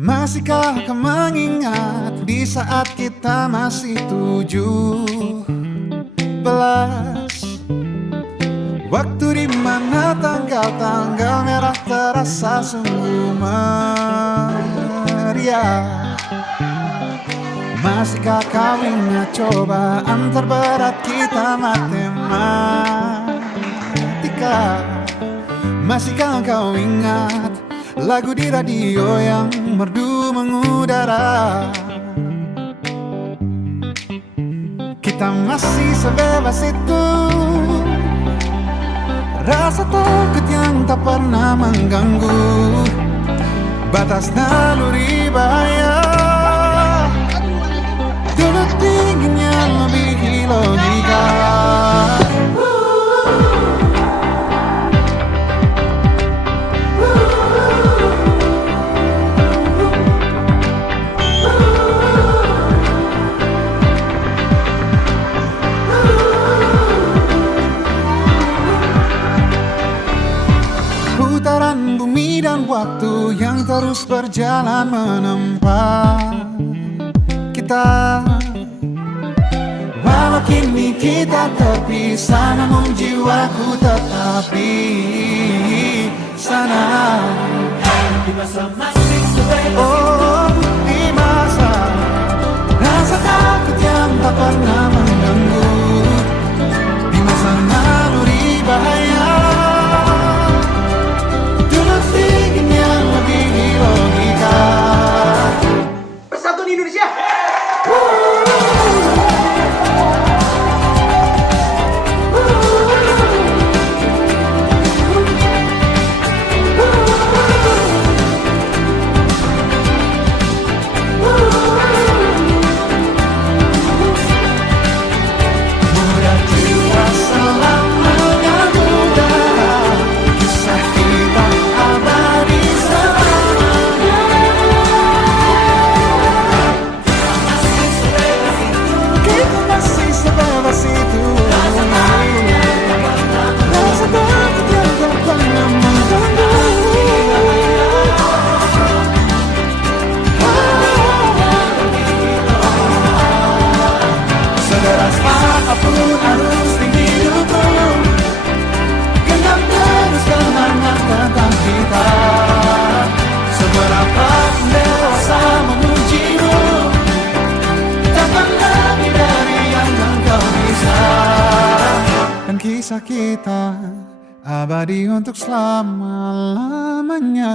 Masihkah kau mengingat di saat kita masih 17? Waktu di mana tanggal-tanggal merah terasa sungguh meriah. Masihkah kau ingat cobaan terberat kita matematika? Masihkah kau ingat lagu di radio yang merdu mengudara? Kita masih sebebas itu, rasa takut yang tak pernah mengganggu batas naluri bahaya. Dulu dinginnya melebihi logika. Putaran bumi dan waktu yang terus berjalan menempa kita. Walau kini kita terpisah, namun jiwaku tetap di sana. Di masa masih sebebas itu, di masa rasa takut yang tak pernah mengganggu, di masa naluri bahaya. Persatuan Indonesia. Mudah jiwa selamanya muda, kisah kita abadi selamanya. Kita masih sebebas itu, rasa takut yang tak pernah mengganggu. Sederas apapun harus di hidupku, genap terus kenangan tentang kita. Seberapa dewasa memujimu, takkan lebih dari yang engkau bisa. Dan kisah kita abadi untuk selama-lamanya.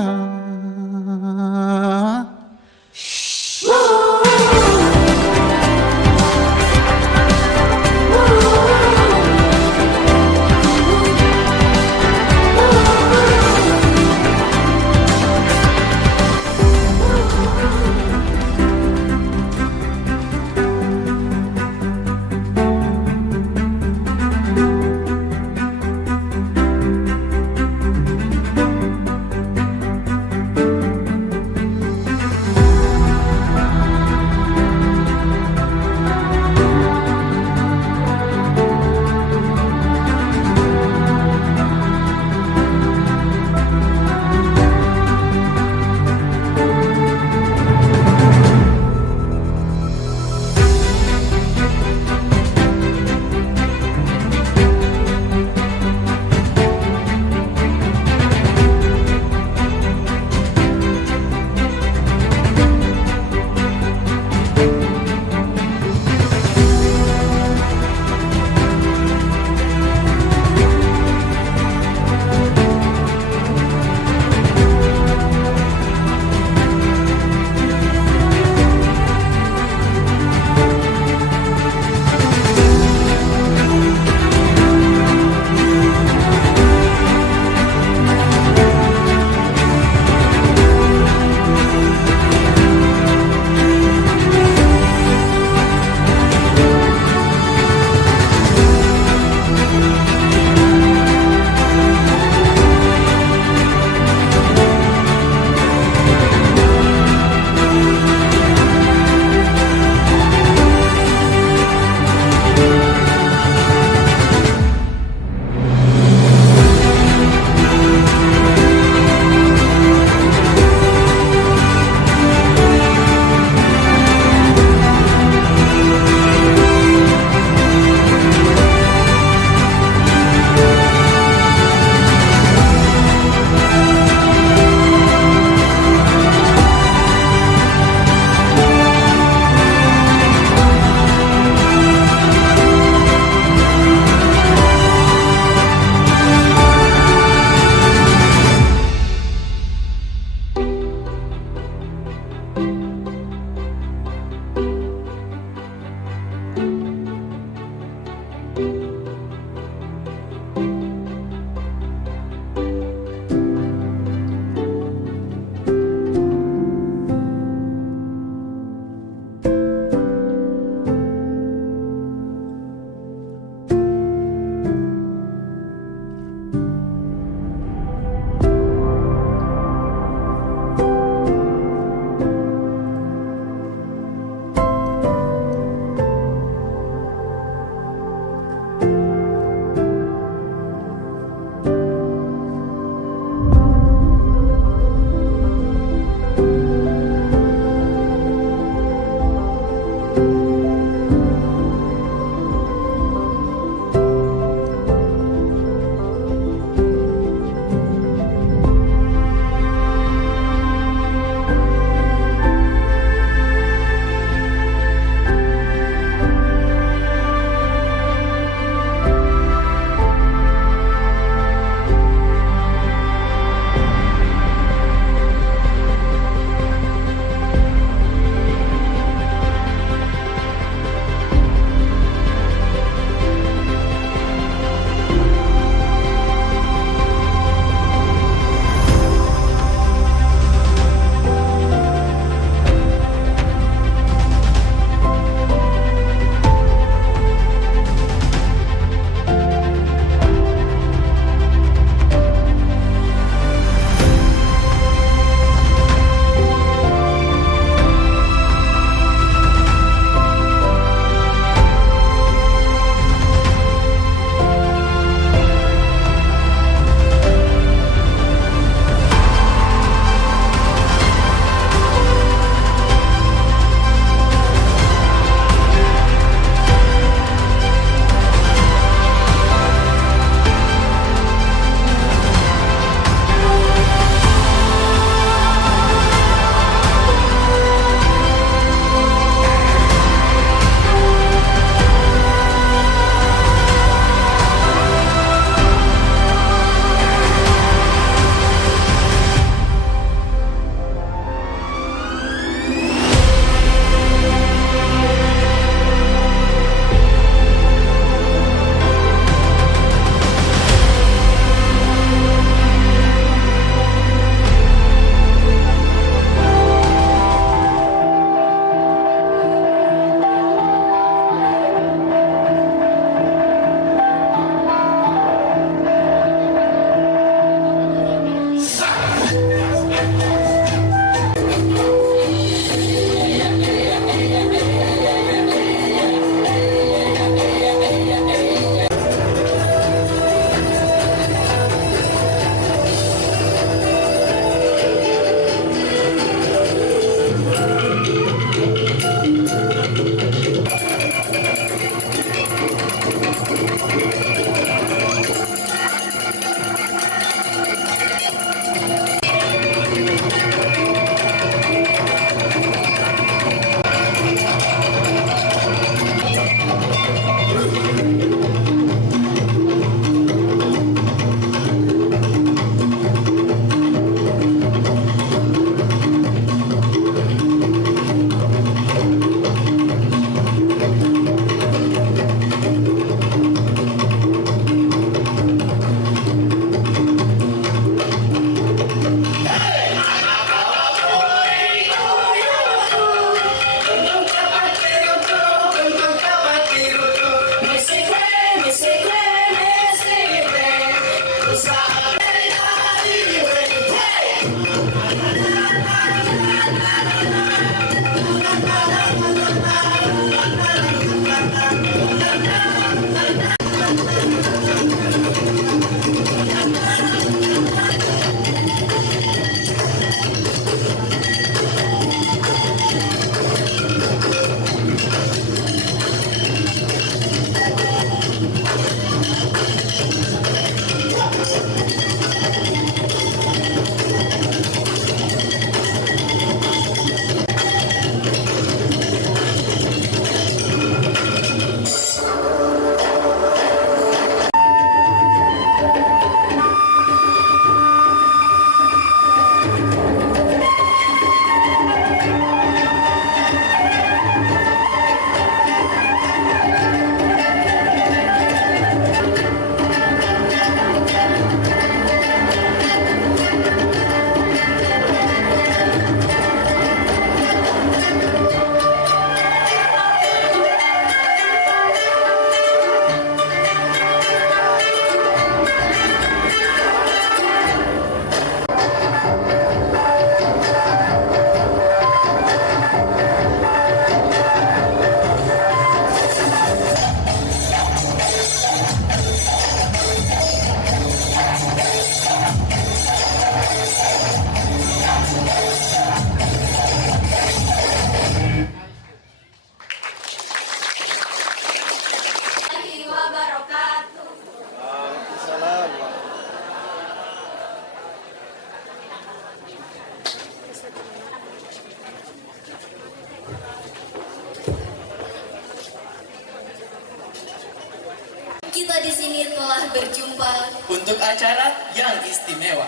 Kita di sini telah berjumpa untuk acara yang istimewa.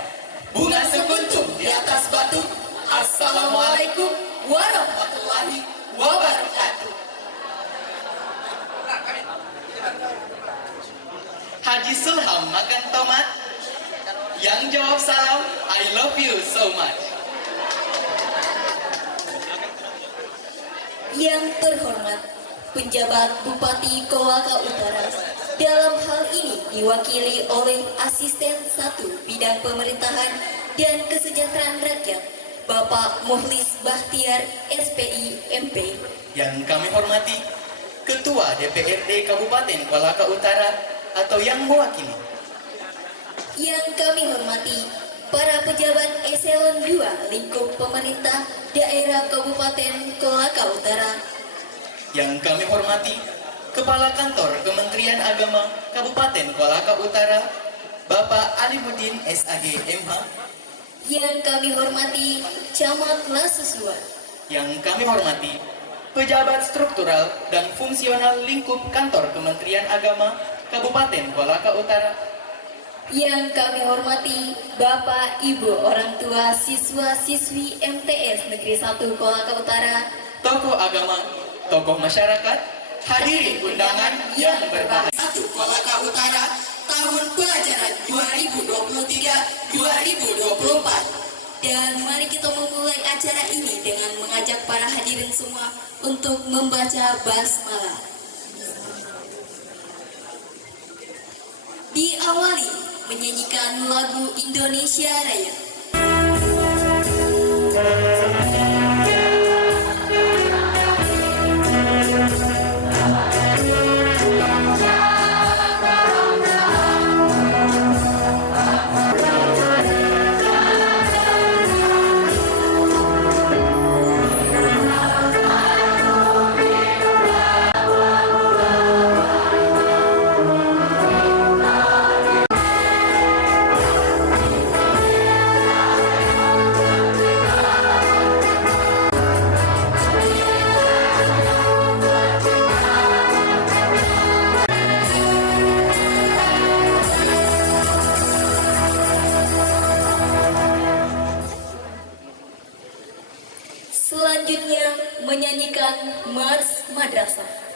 Bunga sekuntum di atas batu. Assalamualaikum warahmatullahi wabarakatuh. Haji Sulham makan tomat. Yang jawab salam, I love you so much. yang terhormat penjabat Bupati Kolaka Utara. Dalam hal ini diwakili oleh Asisten 1 Bidang Pemerintahan dan Kesejahteraan Rakyat, Bapak Muhlis Bahtiar, SPI, MP. Yang kami hormati Ketua DPRD Kabupaten Kolaka Utara atau yang mewakili. Yang kami hormati para pejabat eselon 2 lingkup pemerintah daerah Kabupaten Kolaka Utara. Yang kami hormati Kepala Kantor Kementerian Agama Kabupaten Kolaka Utara, Bapak Alimuddin SAG MH. Yang kami hormati Camat Lasusua. Yang kami hormati pejabat struktural dan fungsional lingkup Kantor Kementerian Agama Kabupaten Kolaka Utara. Yang kami hormati Bapak Ibu orang tua siswa-siswi MTS Negeri 1 Kolaka Utara, Tokoh agama, tokoh masyarakat, hadirin undangan yang berbahagia. 1 Kolaka Utara tahun pelajaran 2023-2024. dan mari kita memulai acara ini dengan mengajak para hadirin semua untuk membaca basmalah. Diawali menyanyikan lagu Indonesia Raya. Selanjutnya menyanyikan Mars Madrasah.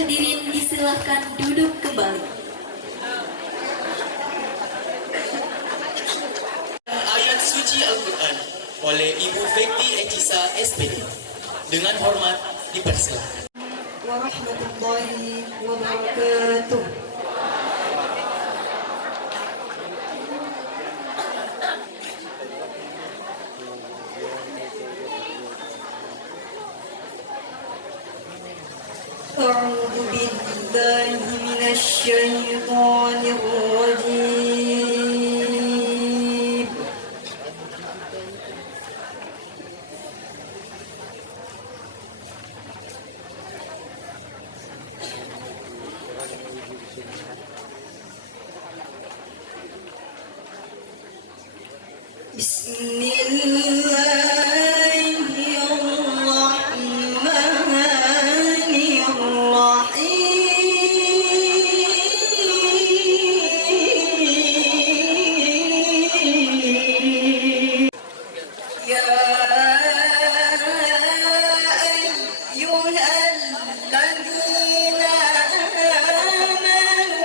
Hadirin disilahkan duduk kembali. Ayat suci Al-Quran oleh Ibu Fekti Echisa SPD. Dengan hormat dipersilakan. Warahmatullahi wabarakatuh. أعوذ بالله من الشيطان الرجيم. بسم الله الرحمن الرحيم. يا أيها الذين آمنوا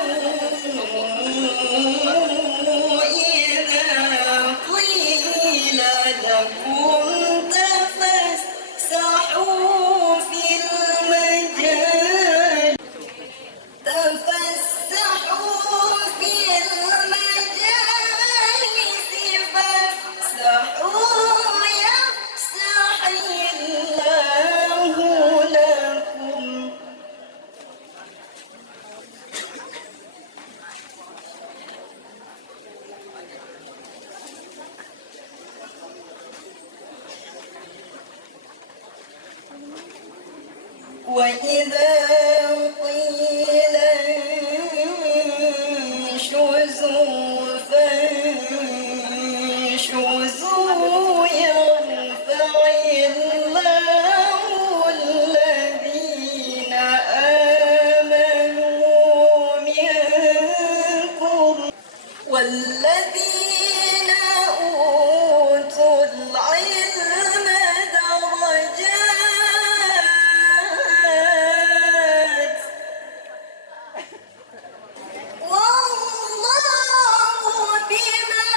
إذا قيل لكم تفسحوا في المجال فافسحوا يفسح الله لكم. وإذا قيل انشزوا فانشزوا يرفع الله الذين آمنوا منكم والذين أوتوا العلم درجات والله بما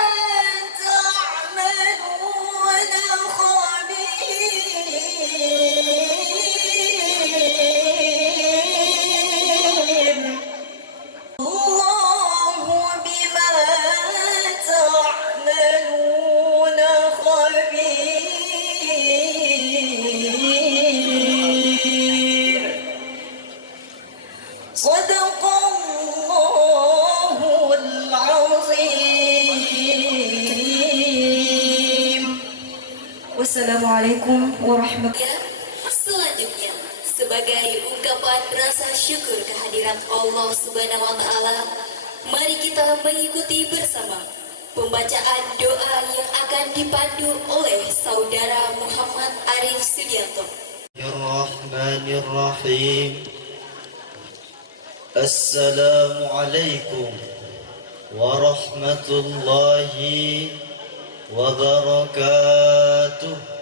تعملون خبير. الله بما تعملون خبير. صدق الله العظيم. Wassalamualaikum warahmatullahi. Selanjutnya, sebagai ungkapan rasa syukur kehadiran Allah Subhanahu wa Ta'ala, mari kita mengikuti bersama pembacaan doa yang akan dipandu oleh Saudara Muhammad Arif Sudianto. Bismillahirrahmanirrahim. Assalamualaikum warahmatullahi wabarakatuh.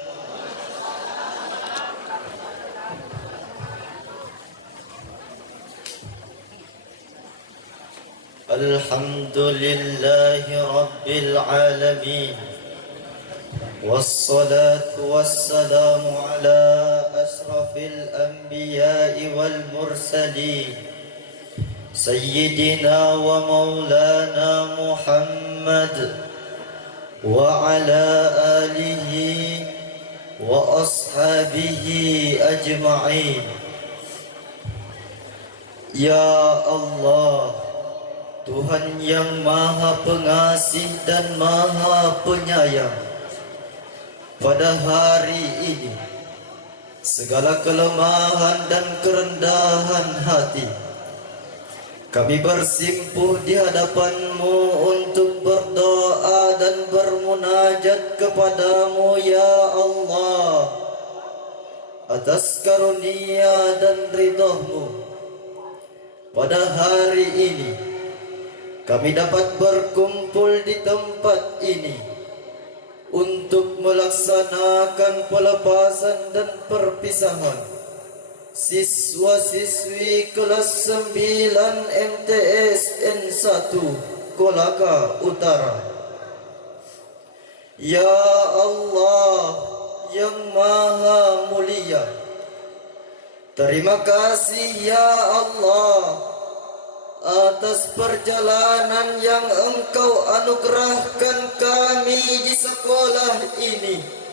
Alhamdulillahi rabbil alamin. والصلاة والسلام على أشرف الأنبياء والمرسلين سيدنا ومولانا محمد وعلى آله وأصحابه أجمعين. Ya Allah, Tuhan yang Maha Pengasih dan Maha Penyayang, pada hari ini segala kelemahan dan kerendahan hati kami bersimpuh di hadapan-Mu untuk berdoa dan bermunajat kepadamu ya Allah atas karunia dan ridha-Mu. Pada hari ini kami dapat berkumpul di tempat ini untuk melaksanakan pelepasan dan perpisahan siswa-siswi kelas 9 MTS N1 Kolaka Utara. Ya Allah yang Maha Mulia, terima kasih ya Allah atas perjalanan yang Engkau anugerahkan kami di sekolah ini.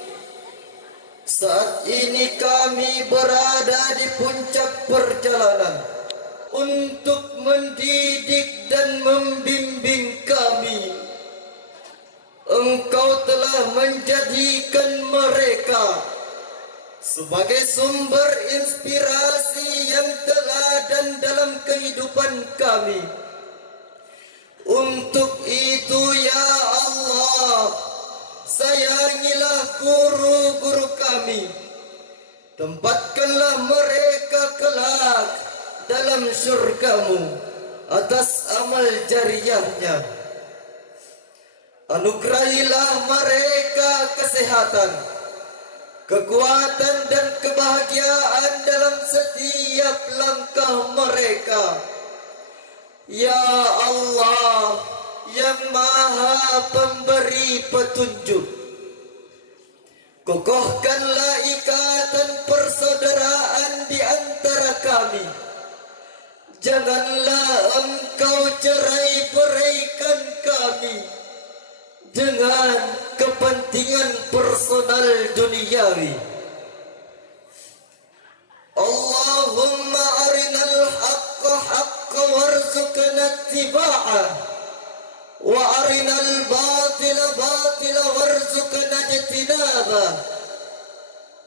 Saat ini kami berada di puncak perjalanan untuk mendidik dan membimbing kami. Engkau telah menjadikan mereka sebagai sumber inspirasi yang teladan dalam kehidupan kami. Untuk itu ya Allah, sayangilah guru-guru kami. Tempatkanlah mereka kelak dalam syurga-Mu atas amal jariyahnya. Anugerahilah mereka kesehatan, kekuatan dan kebahagiaan dalam setiap langkah mereka. Ya Allah yang Maha Pemberi petunjuk, kokohkanlah ikatan persaudaraan di antara kami. Janganlah Engkau cerai-beraikan kami dengan kepentingan personal duniawi. Allahumma arinal haqqa haqqa warzuqna ittiba'ah wa arinal batila batila warzuqna ijtinabah.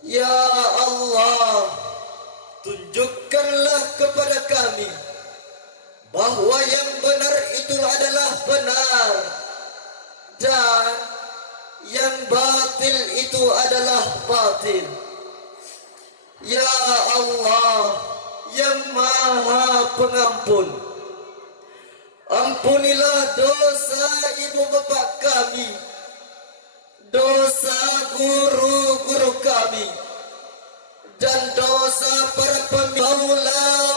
Ya Allah, tunjukkanlah kepada kami bahwa yang benar itu adalah benar dan yang batil itu adalah batil. Ya Allah yang Maha Pengampun, ampunilah dosa ibu bapak kami, dosa guru-guru kami, dan dosa para pemimpin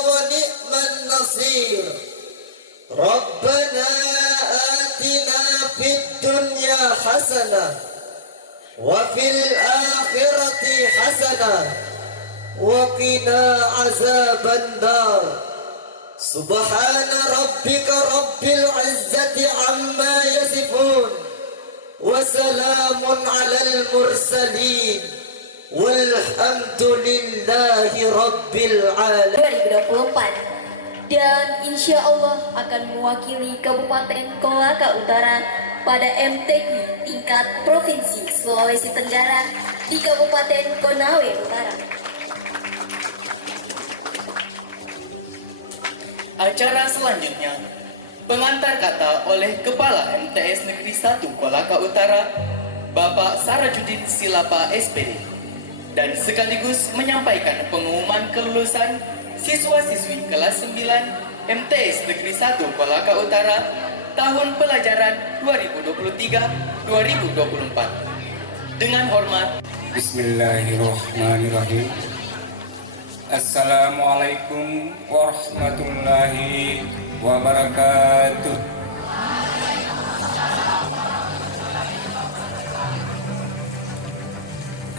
wa ni'man nasir. Rabbana atina fid dunya hasanah wa fil akhirati hasanah wa qina azaban nar. Subhana rabbika rabbil izzati amma yasifun wa salamun alal mursalin walhamdulillahi rabbil alamin. 2024 dan insya Allah akan mewakili Kabupaten Kolaka Utara pada MTQ tingkat Provinsi Sulawesi Tenggara di Kabupaten Konawe Utara. Acara selanjutnya, pengantar kata oleh Kepala MTS Negeri 1 Kolaka Utara, Bapak Sarajudin Silapa SPD, dan sekaligus menyampaikan pengumuman kelulusan siswa-siswi kelas 9 MTS Negeri 1 Kolaka Utara tahun pelajaran 2023-2024. Dengan hormat, Bismillahirrahmanirrahim. Assalamualaikum warahmatullahi wabarakatuh.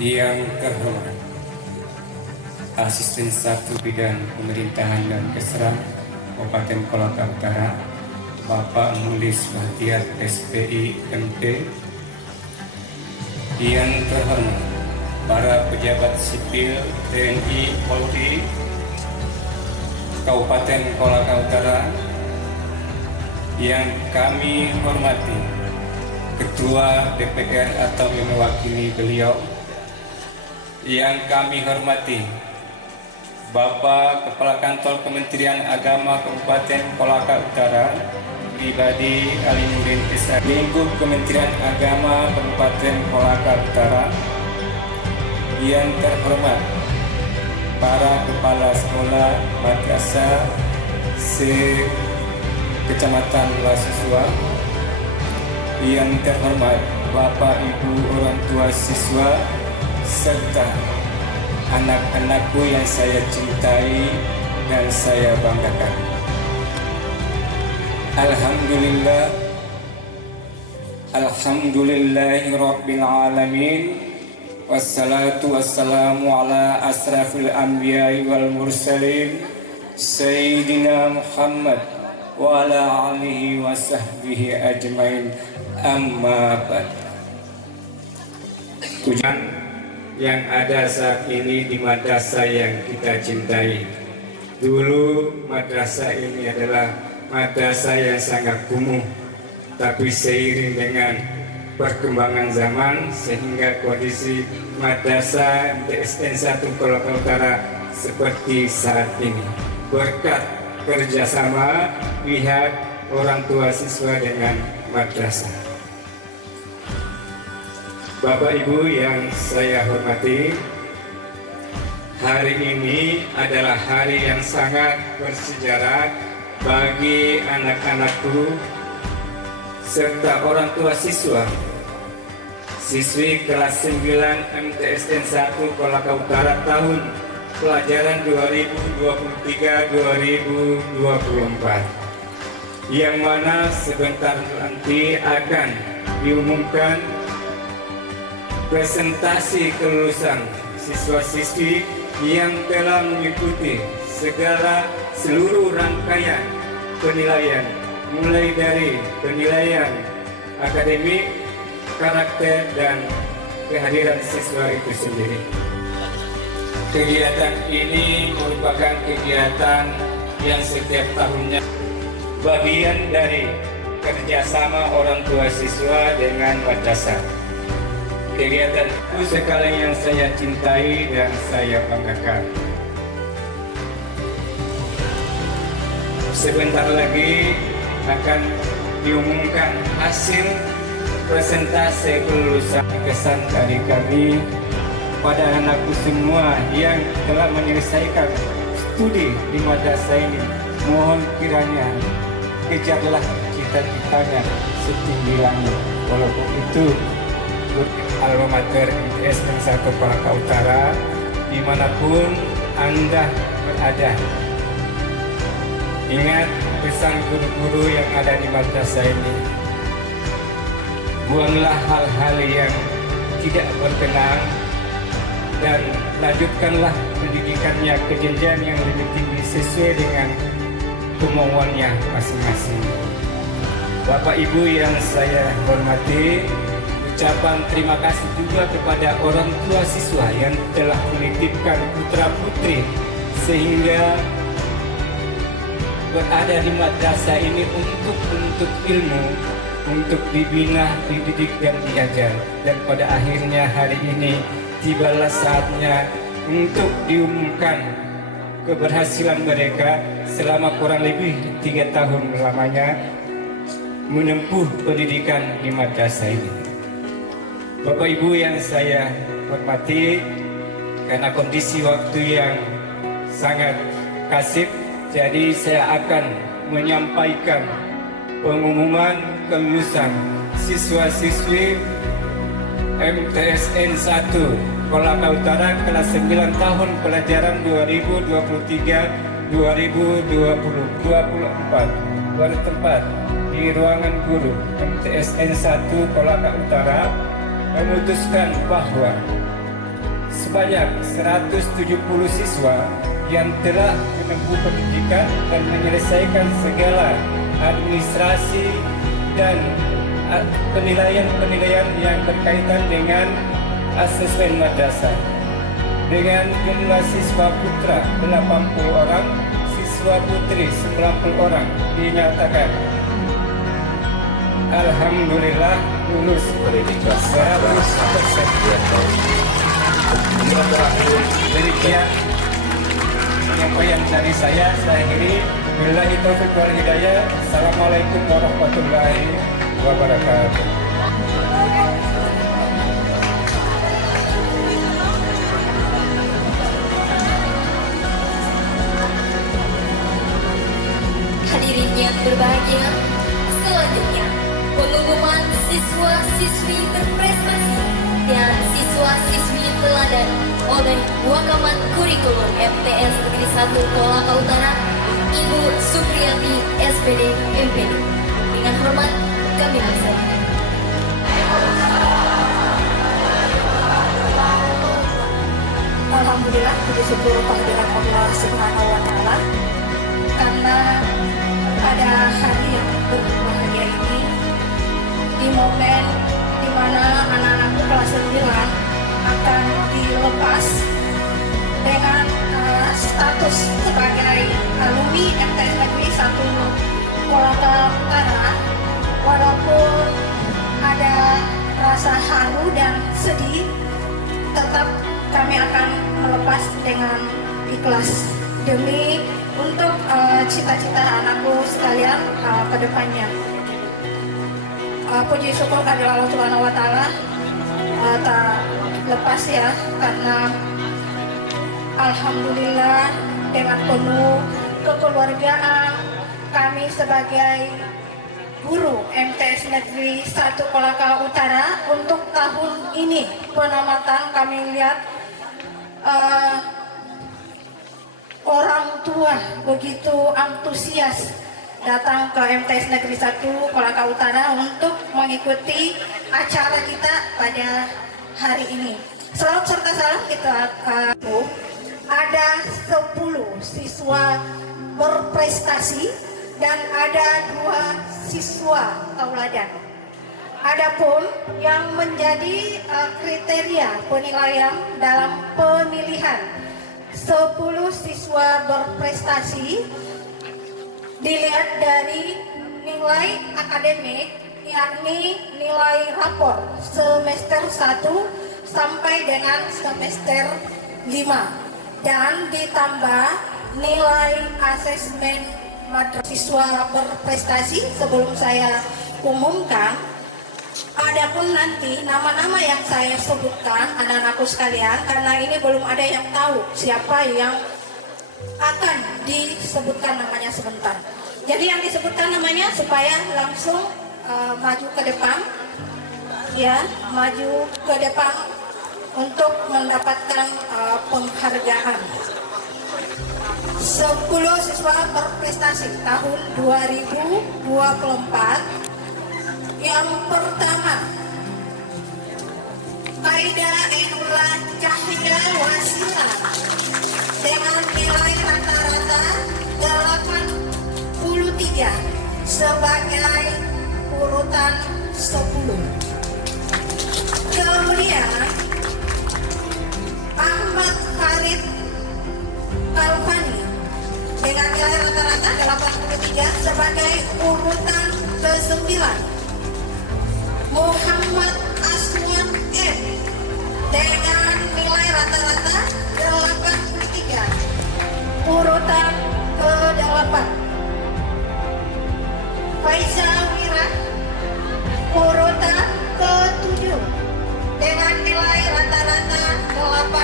Yang terhormat Asisten 1 Bidang Pemerintahan dan Kesra Kabupaten Kolaka Utara, Bapak Mulis Bahtiar SPI MP. Yang terhormat para pejabat sipil TNI Polri Kabupaten Kolaka Utara, yang kami hormati Ketua DPR atau yang mewakili beliau, yang kami hormati Bapak Kepala Kantor Kementerian Agama Kabupaten Kolaka Utara, pribadi Alimuddin Isa, lingkup Kementerian Agama Kabupaten Kolaka Utara, yang terhormat para kepala sekolah madrasah se-Kecamatan Lasiswa, yang terhormat Bapak Ibu orang tua siswa serta anak-anakku yang saya cintai dan saya banggakan. Alhamdulillahirabbil alamin. Wassalatu wassalamu ala asrafil anbiya'i wal mursalin Sayyidina Muhammad wa ala alihi wa sahbihi ajmain. Amma ba'd. Tujuan yang ada saat ini di madrasah yang kita cintai. Dulu madrasah ini adalah madrasah yang sangat kumuh, tapi seiring dengan perkembangan zaman sehingga kondisi madrasah MTSN 1 Kolaka Utara seperti saat ini berkat kerjasama pihak orang tua siswa dengan madrasah. Bapak Ibu yang saya hormati, hari ini adalah hari yang sangat bersejarah bagi anak-anakku serta orang tua siswa. Siswi kelas 9 MTSN 1 Kolaka Utara tahun pelajaran 2023-2024, yang mana sebentar nanti akan diumumkan presentasi kelulusan siswa-siswi yang telah mengikuti seluruh rangkaian penilaian, mulai dari penilaian akademik, karakter, dan kehadiran siswa itu sendiri. Kegiatan ini merupakan kegiatan yang setiap tahunnya bagian dari kerjasama orang tua siswa dengan madrasah. Kegiatan itu sekali yang saya cintai dan saya banggakan. Sebentar lagi akan diumumkan hasil presentasi kelulusan. Kesan dari kami pada anakku semua yang telah menyelesaikan studi di madrasah ini, mohon kiranya kejarlah cita-citanya setinggi langit, walaupun itu alma mater MTSN 1 Kolaka Utara, dimanapun Anda berada. Ingat pesan guru-guru yang ada di madrasah ini. Buanglah hal-hal yang tidak berkenan dan lanjutkanlah pendidikannya ke jenjang yang lebih tinggi sesuai dengan kemauannya masing-masing. Bapak Ibu yang saya hormati, ucapan terima kasih juga kepada orang tua siswa yang telah menitipkan putra-putri sehingga berada di madrasah ini untuk ilmu, untuk dibina, dididik, dan diajar. Dan pada akhirnya hari ini tibalah saatnya untuk diumumkan keberhasilan mereka selama kurang lebih 3 tahun lamanya menempuh pendidikan di madrasah ini. Bapak Ibu yang saya hormati, karena kondisi waktu yang sangat kasib, jadi saya akan menyampaikan pengumuman kelulusan siswa-siswi MTSN 1 Kolaka Utara kelas 9 tahun pelajaran 2023-2024 bertempat di ruangan guru MTSN 1 Kolaka Utara memutuskan bahwa sebanyak 170 siswa yang telah menempuh pendidikan dan menyelesaikan segala administrasi dan penilaian yang berkaitan dengan asesmen madrasah. Dengan jumlah siswa putra 80 orang, siswa putri 90 orang dinyatakan alhamdulillah lulus pendidikan 100%. Demikian penyampaian dari saya akhiri. Billahi taufiq wal hidayah. Assalamualaikum warahmatullahi wabarakatuh. Hadirin yang berbahagia, selanjutnya pengumuman siswa-siswi berprestasi dan siswa siswa-siswi teladan oleh Wakamat Kurikulum MTS Negeri 1 Kolaka Utara, Ibu Supriyati SPD MPD. Dengan hormat kami laksanakan. Alhamdulillah, puji syukur kehadirat Allah Subhanahu wa Ta'ala, karena pada hari yang berbahagia ini, di momen di mana anak-anakku kelas 9 akan dilepas dengan status sebagai alumni MTS Negeri 1 Kolaka Utara, walaupun ada rasa haru dan sedih, tetap kami akan melepas dengan ikhlas demi untuk cita-cita anakku sekalian ke depannya. Puji syukur kehadirat Allah Subhanahu wa Ta'ala, tak lepas ya, karena alhamdulillah dengan penuh kekeluargaan kami sebagai guru MTS Negeri 1 Kolaka Utara untuk tahun ini penamatan kami lihat orang tua begitu antusias datang ke MTS Negeri 1 Kolaka Utara untuk mengikuti acara kita pada hari ini. Selamat serta salam kita ada 10 siswa berprestasi dan ada 2 siswa tauladan. Adapun yang menjadi kriteria penilaian dalam pemilihan 10 siswa berprestasi dilihat dari nilai akademik, yakni nilai rapor semester 1 sampai dengan semester 5, dan ditambah nilai asesmen siswa berprestasi. Sebelum saya umumkan, adapun nanti nama-nama yang saya sebutkan anak-anakku sekalian, karena ini belum ada yang tahu siapa yang akan disebutkan namanya sebentar. Jadi yang disebutkan namanya supaya langsung maju ke depan, ya, maju ke depan untuk mendapatkan penghargaan. 10 siswa berprestasi tahun 2024. Yang pertama, Aida Ainullah Cahya Wasila dengan nilai rata-rata 83 sebagai urutan 10. Kemudian Ahmad Farid Kalfani dengan nilai rata-rata 83 sebagai urutan ke-9. Muhammad Aswan M dengan nilai rata-rata 83 urutan ke-8. Faisal Wira urutan ke-7 dengan nilai rata-rata 84.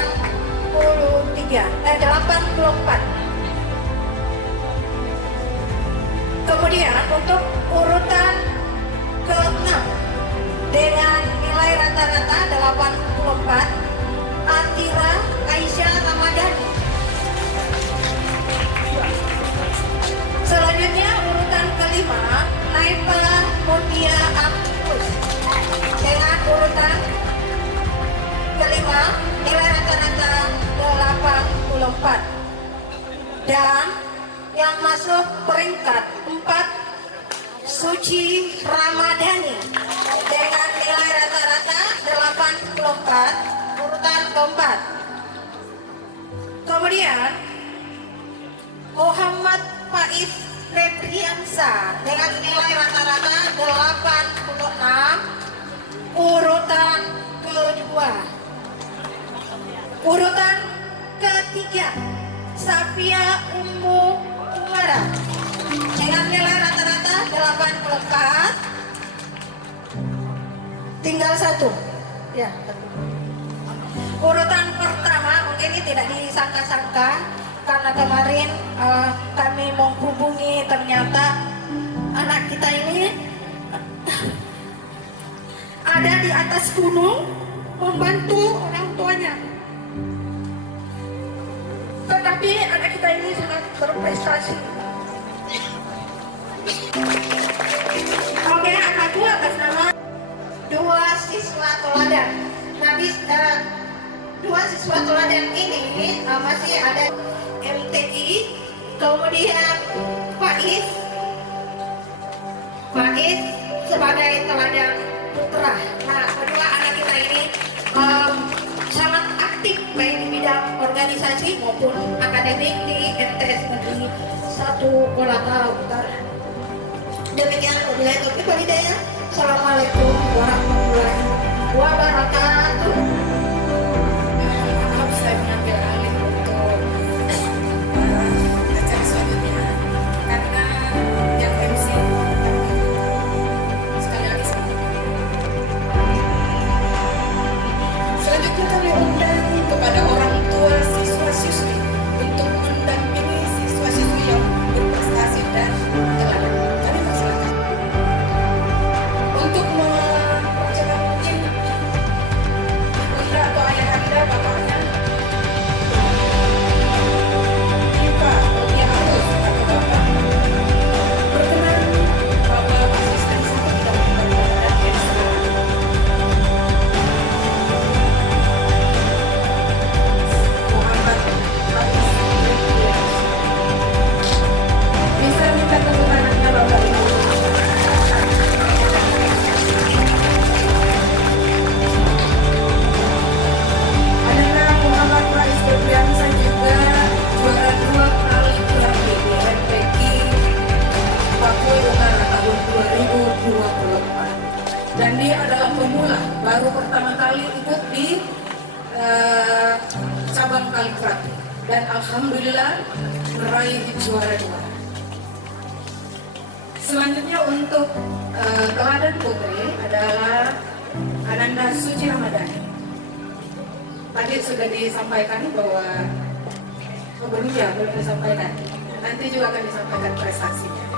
Kemudian untuk urutan ke-6 dengan nilai rata-rata 84, Atira Aisyah Ramadhani. Selanjutnya urutan ke-5, Naifa Mutia Agus dengan urutan ke-5 nilai rata-rata 84. Dan yang masuk peringkat 4, Suci Ramadhani dengan nilai rata-rata 84, urutan keempat. Kemudian Muhammad Faiz Febriansa dengan nilai rata-rata 86, urutan kedua. Urutan ketiga, Safia Ummu Umara dengan nilai rata-rata 84, tinggal 1 ya. Urutan pertama mungkin ini tidak disangka-sangka, karena kemarin kami menghubungi, ternyata anak kita ini ada di atas gunung membantu orang tuanya. Tetapi anak kita ini sangat berprestasi. Oke, anakku atas nama dua siswa teladan. Dua siswa teladan ini masih ada MTI, kemudian Faiz sebagai teladan putra. Nah, kedua anak kita ini sangat aktif baik di bidang organisasi maupun akademik di MTS Negeri 1 Kolaka Utara. Demikian wabillahi taufiq wal hidayah. Assalamualaikum warahmatullahi wabarakatuh. Maaf, saya mengambil alih untuk acara selanjutnya karena yang MC sekali lagi selanjutnya kami undang kepada orang tua siswa-siswi untuk mendampingi siswa-siswi yang berprestasi dan teladan. Kami persilakan untuk mempercepat mungkin bunda atau ayah anda, bapaknya, Ipa, Onya Arus, atau bapak berkenan bapak asisten satu bidang pembangunan dan desa. Muhammad Hafiz Ilyas. Bisa minta tepuk tangannya bapak ibu. Ananda Muhammad Faiz Febriansyah juga juara 2 kali terakhir di MPK Papua Utara tahun 2024. Dan dia adalah pemula, baru pertama kali ikut di cabang Kaligraf dan alhamdulillah meraih juara 2. Selanjutnya untuk teladan putri adalah Ananda Suci Ramadhani. Tadi sudah disampaikan bahwa belum disampaikan. Nanti juga akan disampaikan prestasinya.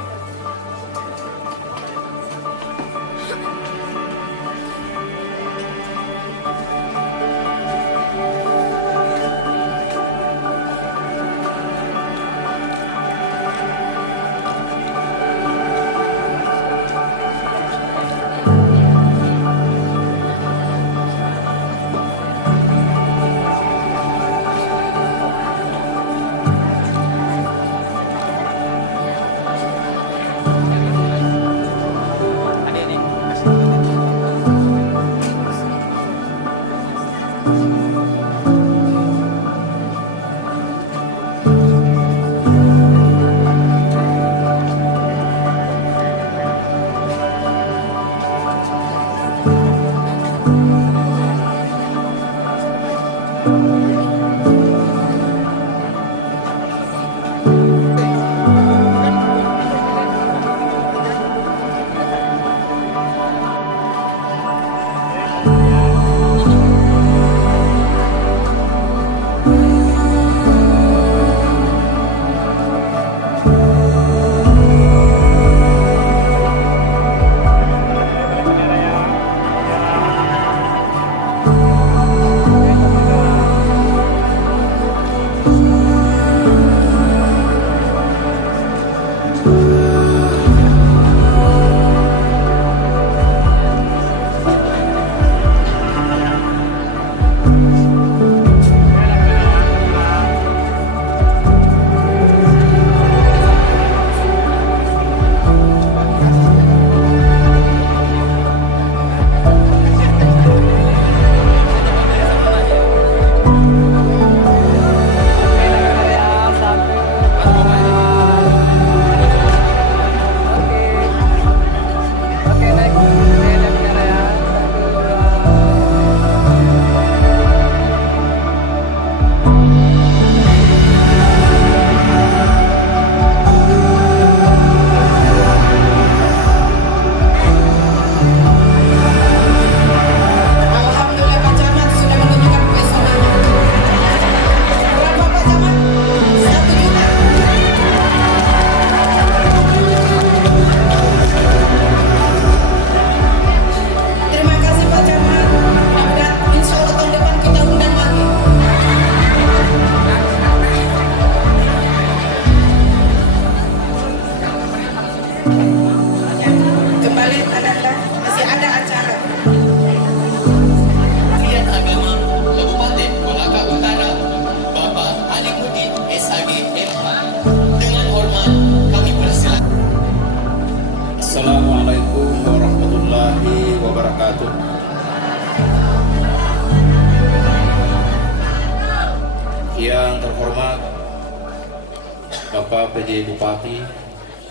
Bapak PJ Bupati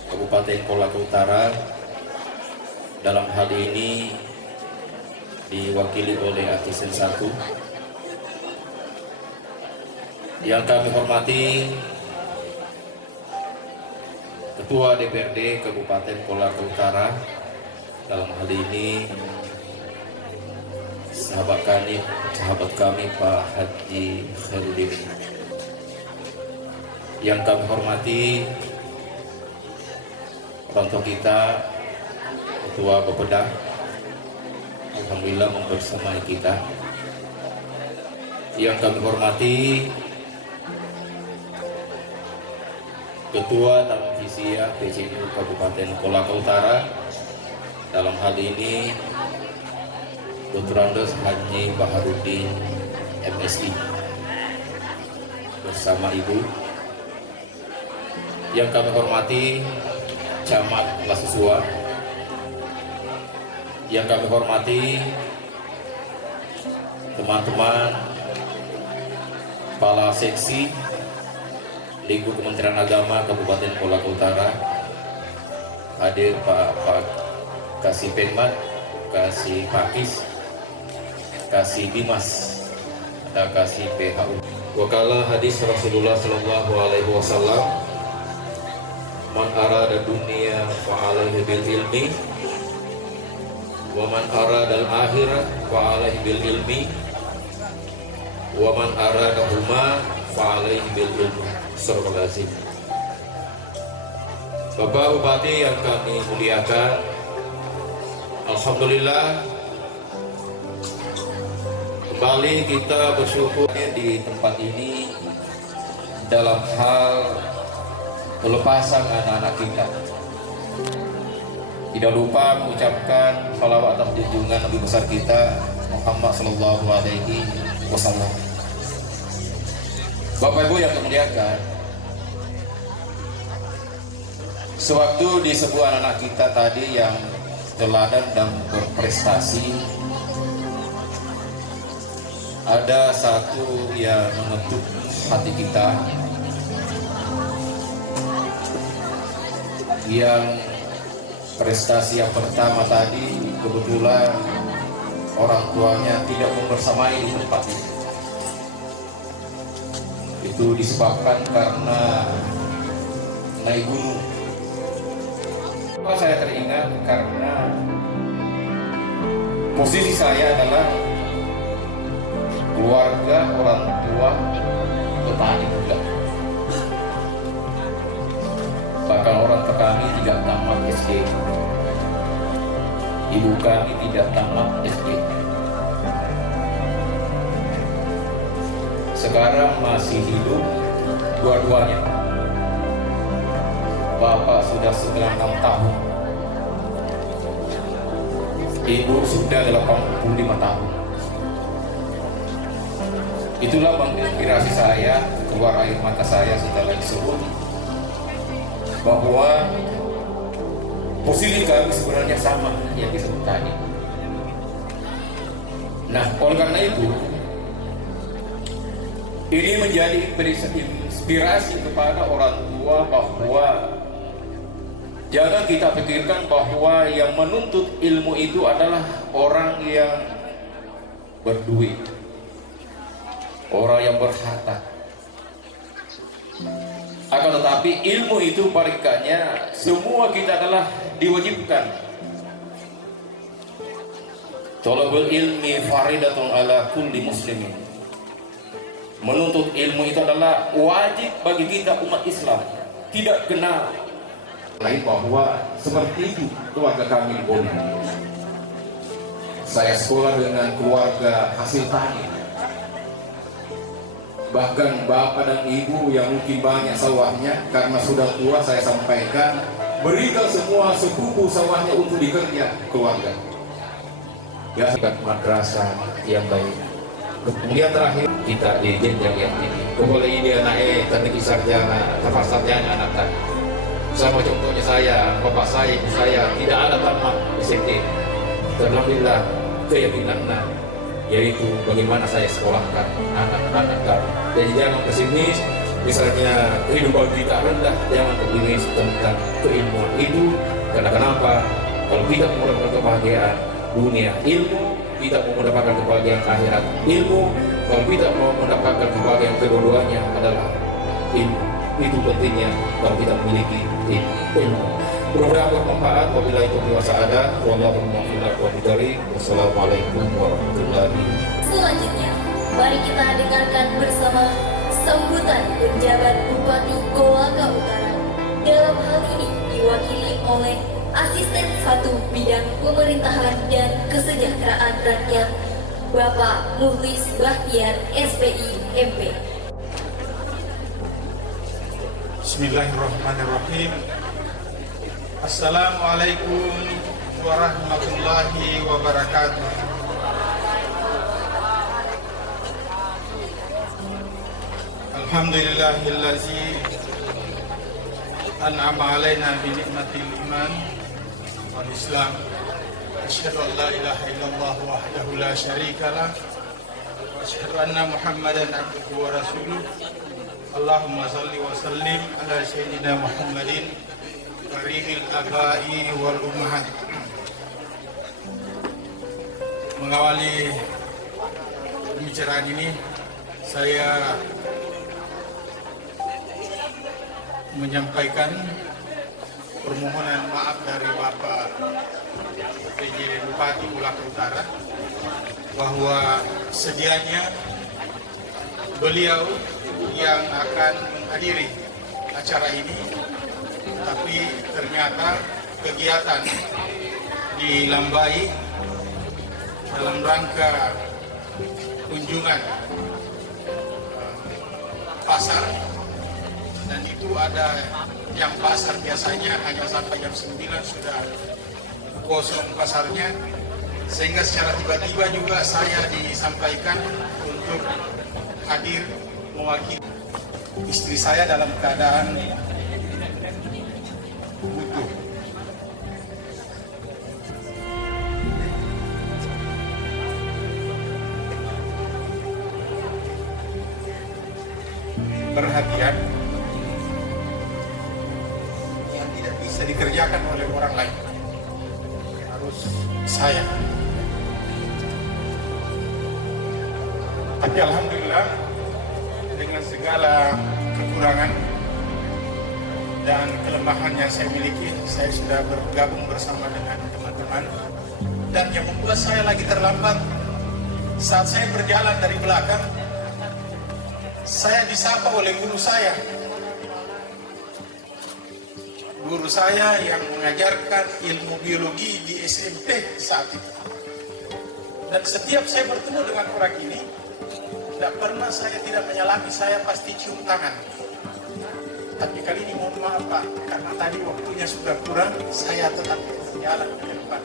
Kabupaten Kolaka Utara, dalam hal ini diwakili oleh Asisten 1. Yang kami hormati Ketua DPRD Kabupaten Kolaka Utara, dalam hal ini sahabat kami Pak Haji Khairudin. Yang kami hormati orang tua kita, Ketua Bapeda, alhamdulillah membersamai kita. Yang kami hormati Ketua Taman Visia PCNU Kabupaten Kolaka Utara, dalam hal ini Dr. Andes Haji Baharudin MSI bersama Ibu. Yang kami hormati Camat Lasesua. Yang kami hormati teman-teman kepala seksi Lingkup Kementerian Agama Kabupaten Kolaka Utara, hadir Pak Kasih Penmat, Kasih Pakis, Kasih Dimas, dan Kasih PHU. Wakala hadis Rasulullah Sallallahu Alaihi Wasallam, man arada dunia fa'alaihi bil ilmi, wa man arada al akhirat fa'alaihi bil ilmi, wa man arada huma fa'alaihi bil ilmi. Astagfirullahaladzim. Bapak Bupati yang kami muliakan, alhamdulillah kembali kita bersyukur di tempat ini dalam hal pelepasan anak-anak kita. Tidak lupa mengucapkan salawat atas junjungan Nabi besar kita Muhammad Sallallahu Alaihi Wasallam. Bapak Ibu yang kemuliakan, sewaktu di sebuah anak kita tadi yang teladan dan berprestasi, ada satu yang mengetuk hati kita, yang prestasi yang pertama tadi kebetulan orang tuanya tidak membersamai di tempat itu. Itu disebabkan karena naik gunung. Saya teringat karena posisi saya adalah keluarga orang tua petani juga. Bahkan orang tua kami tidak tamat SD, ibu kami tidak tamat SD. Sekarang masih hidup dua-duanya. Bapak sudah 96 tahun, ibu sudah 85 tahun. Itulah menginspirasi saya, keluar air mata saya setelah disebut bahwa posisi kami sebenarnya sama yang disebut tadi. Nah, oleh karena itu ini menjadi inspirasi kepada orang tua bahwa jangan kita pikirkan bahwa yang menuntut ilmu itu adalah orang yang berduit, orang yang berharta. Akan tetapi ilmu itu balikannya semua kita adalah diwajibkan. Thalabul ilmi faridatun ala kulli muslimin. Menuntut ilmu itu adalah wajib bagi kita umat Islam. Tidak kenal lain bahwa seperti itu keluarga kami di Bone. Saya sekolah dengan keluarga hasil tani. Bahkan bapak dan ibu yang mungkin banyak sawahnya, karena sudah tua saya sampaikan, berikan semua sepupu sawahnya untuk dikerja keluarga. Ya, madrasah yang baik. Kemudian terakhir kita di jenjang yang tinggi. Kemudian dia naik teknik sarjana, tempat sarjana anak tadi. Sama contohnya saya, bapak saya, ibu saya tidak ada tamat SMP. Alhamdulillah keyakinan yaitu bagaimana saya sekolahkan anak-anak kami. Jadi jangan pesimis, misalnya kehidupan kita rendah, jangan optimis tentang keilmuan itu. Karena kenapa? Kalau kita mau mendapatkan kebahagiaan dunia, ilmu, kita mau mendapatkan kebahagiaan akhirat, ilmu. Kalau kita mau mendapatkan kebahagiaan kedua-duanya adalah ilmu. Itu pentingnya kalau kita memiliki ilmu. Mudah-mudahan bermanfaat. Wabillahi taufiq wal hidayah. Wallahu muwaffiq wa bidari. Wassalamualaikum warahmatullahi wabarakatuh. Selanjutnya, mari kita dengarkan bersama sambutan penjabat Bupati Kolaka Utara. Dalam hal ini diwakili oleh Asisten 1 Bidang Pemerintahan dan Kesejahteraan Rakyat, Bapak Muhlis Bahtiar, SPI, MP. Bismillahirrahmanirrahim. Assalamualaikum warahmatullahi wabarakatuh. Alhamdulillahillazi an'ama alaina bi ni'matil iman wal islam. Asyhadu an la ilaha illallah wahdahu la syarikalah wa asyhadu anna Muhammadan abduhu wa rasuluh. Allahumma salli wa sallim ala sayyidina Muhammadin karimil abai wal ummahat. Mengawali pembicaraan ini, saya menyampaikan permohonan maaf dari Bapak PJ Bupati Kolaka Utara bahwa sedianya beliau yang akan menghadiri acara ini, tapi ternyata kegiatan dilambai dalam rangka kunjungan pasar, dan itu ada yang pasar biasanya hanya sampai jam 9 sudah kosong pasarnya, sehingga secara tiba-tiba juga saya disampaikan untuk hadir mewakili istri saya dalam keadaan butuh. Perhatian yang tidak bisa dikerjakan oleh orang lain, harus saya. Tapi alhamdulillah, dengan segala kekurangan dan kelemahan yang saya miliki, saya sudah bergabung bersama dengan teman-teman. Dan yang membuat saya lagi terlambat, saat saya berjalan dari belakang, saya disapa oleh guru saya. Guru saya yang mengajarkan ilmu biologi di SMP saat itu. Dan setiap saya bertemu dengan orang ini, tidak pernah saya tidak menyalami, saya pasti cium tangan. Tapi kali ini mohon maaf Pak, karena tadi waktunya sudah kurang, saya tetap berjalan ke depan.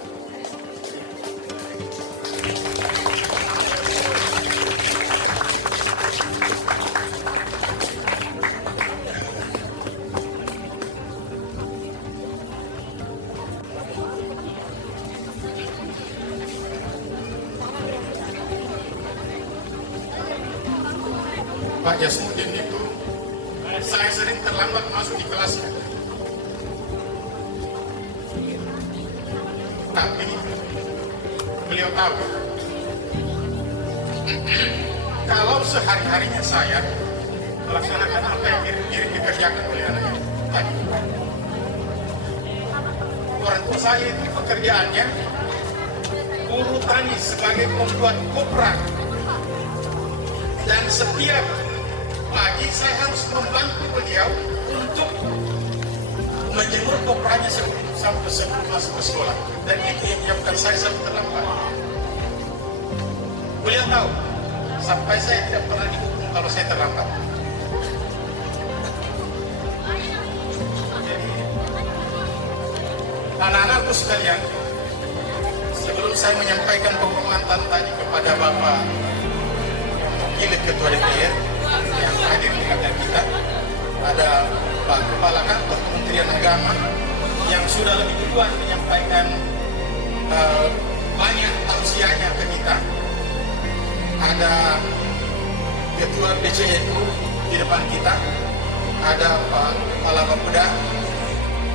Pak Jasmudin itu, saya sering terlambat masuk di kelasnya. Tapi beliau tahu kalau sehari-harinya saya melaksanakan apa yang mirip-mirip dikerjakan oleh anaknya. Orang tua saya itu pekerjaannya buruh tani sebagai pembuat kopra, dan setiap pagi saya harus membantu beliau untuk menjemur kopranya sebelum masuk ke sekolah, dan itu yang menyebabkan saya selalu terlambat. Beliau tahu sampai saya tidak pernah dihukum kalau saya terlambat. Jadi anak-anakku sekalian, sebelum saya menyampaikan penghormatan tadi kepada Bapak Wakil Ketua DPR yang hadir di kantor kita, ada Pak Kepala Kantor Kementerian Agama yang sudah lebih duluan menyampaikan banyak tausiahnya ke kita. Ada Ketua PCNU di depan kita, ada Pak Kepala Bapeda,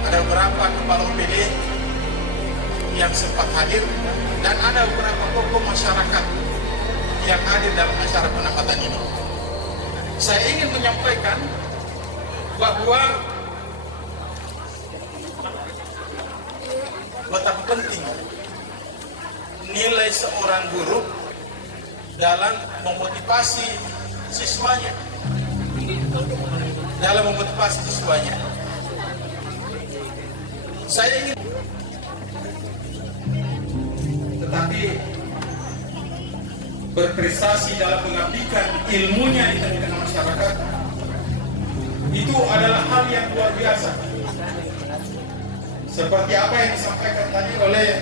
ada beberapa kepala OPD yang sempat hadir, dan ada beberapa tokoh masyarakat yang hadir dalam acara penempatan ini. Saya ingin menyampaikan bahwa betapa penting nilai seorang guru dalam memotivasi siswanya. Saya ingin, tetapi berprestasi dalam mengabdikan ilmunya di tengah-tengah masyarakat itu adalah hal yang luar biasa. Seperti apa yang disampaikan tadi oleh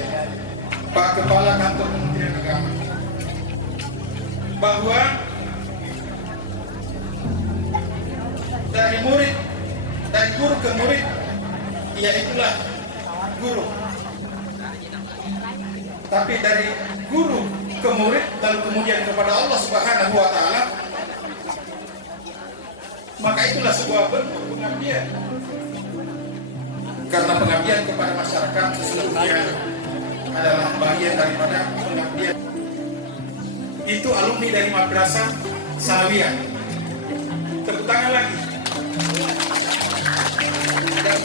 Pak Kepala Kantor Kementerian Agama, bahwa dari guru ke murid, iaitulah guru. Tapi dari guru ke murid dan kemudian kepada Allah Subhanahu wa Ta'ala, maka itulah sebuah bentuk pengabdian. Karena pengabdian kepada masyarakat sesungguhnya adalah bagian daripada pengabdian. Itu alumni dari Madrasah Sanawiyah. Tepuk tangan lagi. Dan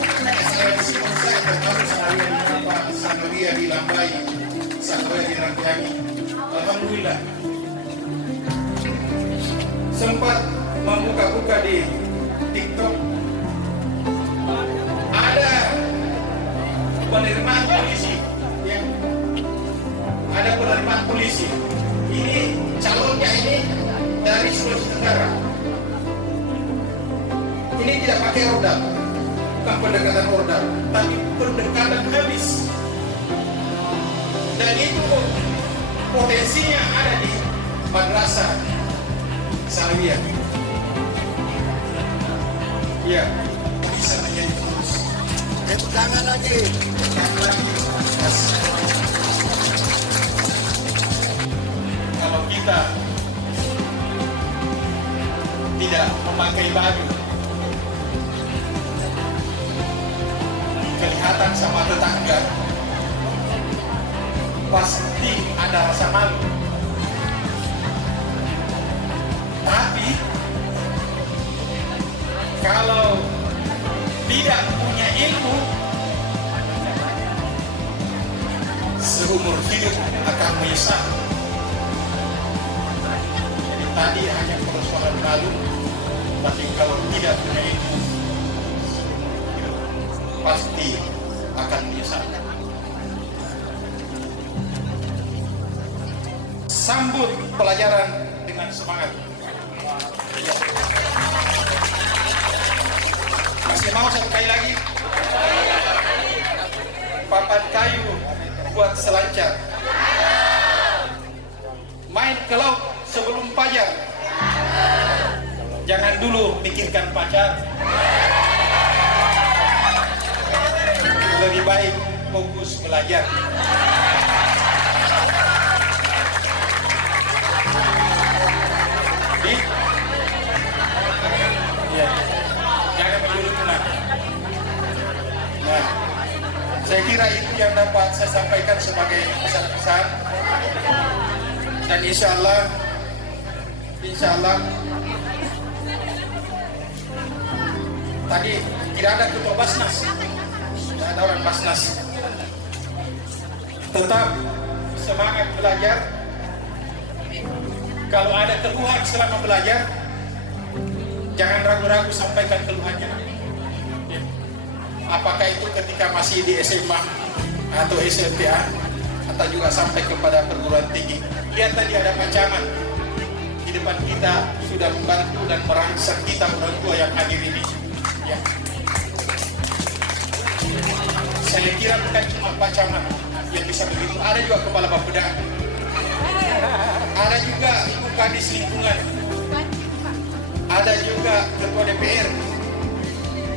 saya tertarik Sanawiyah di Lambai, Sanawiyah di Rangkami. Alhamdulillah. Sempat membuka-buka di TikTok, ada penerimaan polisi, ya. Ada penerimaan polisi. Ini calonnya ini dari Sulawesi Tenggara. Ini tidak pakai ordal, bukan pendekatan ordal, tapi pendekatan habis. Dan itu potensinya ada di Madrasah Sanawiyah. Ya, bisa menjadi terus. Tepuk tangan lagi. Kalau kita tidak memakai baju, kelihatan sama tetangga, pasti ada rasa malu. Tapi kalau tidak punya ilmu, seumur hidup akan menyesal. Jadi tadi hanya persoalan malu, tapi kalau tidak punya ilmu, seumur hidup pasti akan menyesal. Sambut pelajaran dengan semangat. Masih mau satu kali lagi? Papan kayu buat selancar. Main ke laut sebelum fajar. Jangan dulu pikirkan pacar. Lebih baik fokus belajar. Jangan menjulur tenang. Nah, saya kira itu yang dapat saya sampaikan sebagai pesan-pesan. Dan insya Allah tadi tidak ada ketua Basnas, tidak ada orang Basnas. Tetap semangat belajar. Kalau ada keluhan selama belajar, jangan ragu-ragu sampaikan keluhannya. Apakah itu ketika masih di SMA atau SMPA, atau juga sampai kepada perguruan tinggi. Lihat tadi ada ancaman di depan kita, sudah membantu dan merangsang kita orang tua yang hadir ini. Ya. Saya kira bukan cuma Pak Camat yang bisa begitu, ada juga Kepala Bapeda, ada juga Ibu Kadis Lingkungan, ada juga Ketua DPR,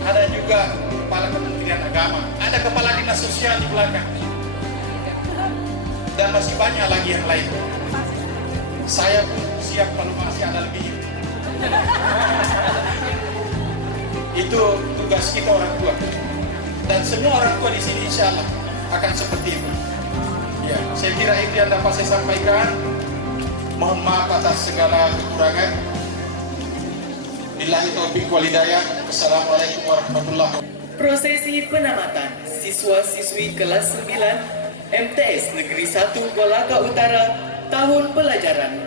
ada juga Kepala Kementerian Agama, ada Kepala Dinas Sosial di belakang, dan masih banyak lagi yang lain. Saya pun siap kalau masih ada lebih. tugas kita orang tua. Dan semua orang tua di sini insya Allah akan seperti itu. Ya, saya kira itu yang dapat saya sampaikan. Mohon maaf atas segala kekurangan. Billahi taufiq wal hidayah. Assalamualaikum warahmatullahi wabarakatuh. Prosesi penamatan siswa-siswi kelas 9 MTS Negeri 1 Kolaka Utara tahun pelajaran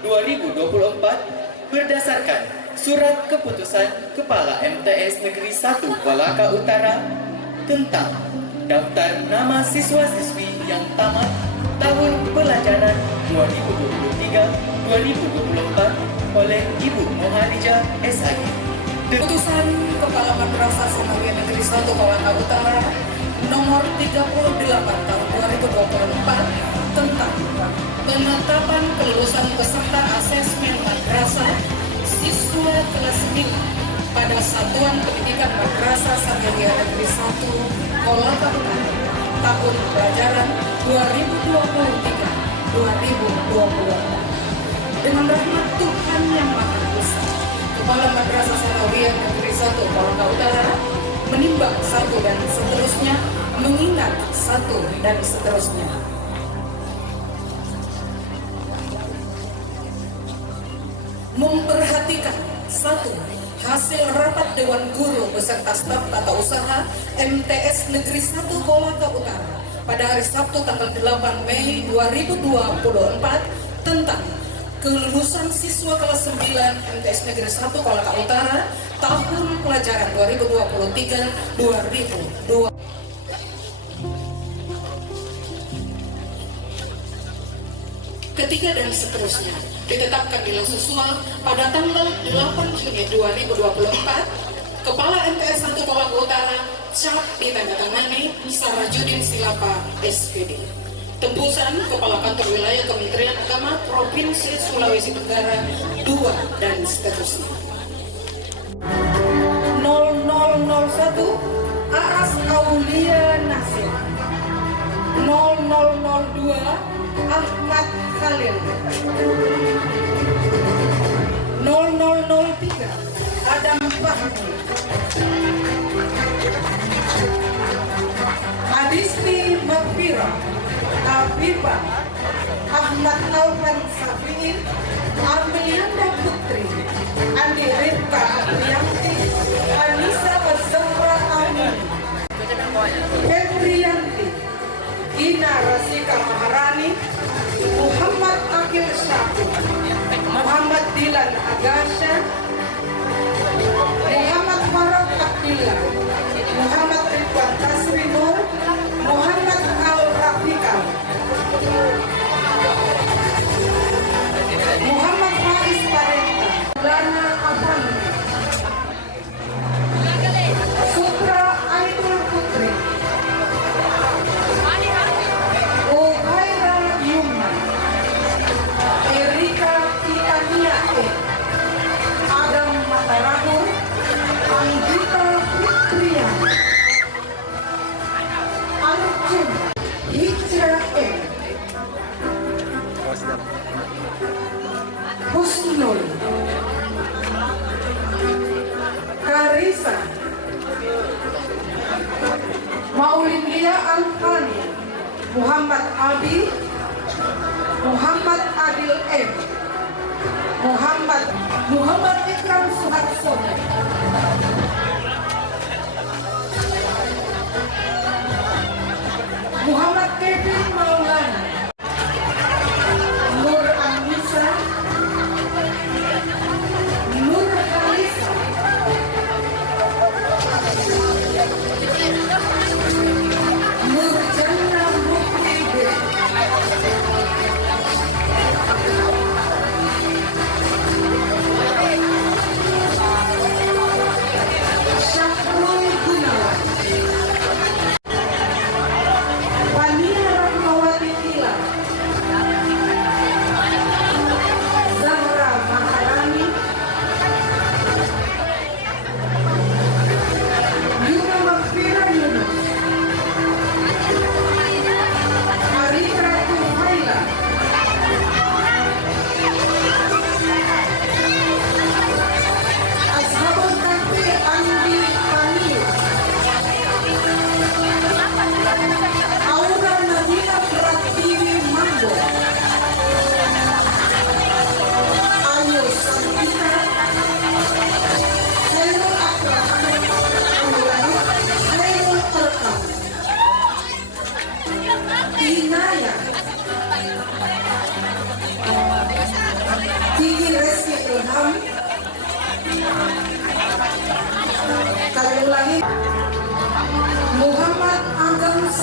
2023-2024 berdasarkan Surat Keputusan Kepala MTS Negeri 1 Kolaka Utara tentang daftar nama siswa-siswi yang tamat tahun pelajaran 2023-2024 oleh Ibu Moharijah SAG. Keputusan Kepala Madrasah Sanawiyah Negeri 1 Kolaka Utara nomor 38 tahun 2024 tentang penetapan kelulusan peserta asesmen madrasah siswa kelas 9 pada Satuan Pendidikan Madrasah Sanawiyah Negeri 1 Kolaka Utara tahun pelajaran 2023-2024 dengan rahmat Tuhan yang Maha Kuasa. Kepala Madrasah Sanawiyah Negeri 1 Kolaka Utara menimbang satu dan seterusnya, mengingat satu dan seterusnya. Memperhatikan satu, hasil rapat Dewan Guru beserta staf tata usaha MTS Negeri 1 Kolaka Utara pada hari Sabtu tanggal 8 Mei 2024 tentang kelulusan siswa kelas 9 MTS Negeri 1 Kolaka Utara tahun pelajaran 2023-2024. Ketiga dan seterusnya ditetapkan di Susual pada tanggal 8 Juni 2024. Kepala MTS 1 Kolaka Utara cap ditandatangani Sarajudin Silapa SPD. Tembusan Kepala Kantor Wilayah Kementerian Agama Provinsi Sulawesi Tenggara 2 dan seterusnya. 0001 Aras Aulia Nasir, 0002 Ahmad Khalil, 0003 Adam Fahmi, Adisti Mafira, Habibah, Ahmad Taufan Safiin, Amelianda Putri, Andi Rifka Apriyanti, Anissa Azhara Amin, Febrianti, Gina Rasika Maharani, Muhammad Akil Syafii, Muhammad Dilan Agasha, Muhammad Farad Abdillah, Muhammad Ridwan Tasrinur, Muhammad Al-Rafiqah, Muhammad Faiz Parenta, Lana Afandi, Sutra Aidul Putri, Uhaira Yumna, Erika Titania Adam Matarahu, Anggita Fitrian, Arjun Hijrah Husnul, Karisa, Maulidia Alfani, Muhammad Abi, Muhammad Adil M, Muhammad Ikram Suharsono, Muhammad Kevin Maulana, Nur Anissa, Nur Halisa, Nur Jana Mukti B, Syahrul Gunawan, Fania Rahma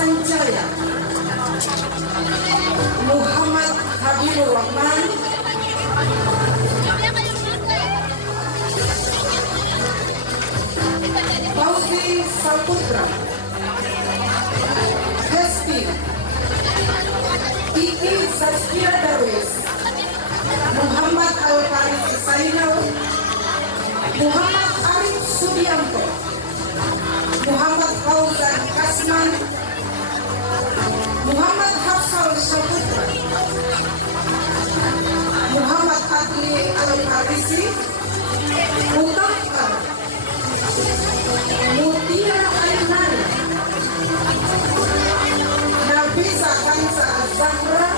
Sanjaya, Muhammad Habibur Rahman, Fauzi Saputra, Hesti, Kiki Saskia Darwis, Muhammad Al-Faris Sainal, Muhammad Arif Subianto, Muhammad Fauzan Kasman, Muhammad Hafsal Saputra, Muhammad Adli Al-Farisi, Mutakar, Mutia Ainani, Nafisa Kansa Az-Zahra,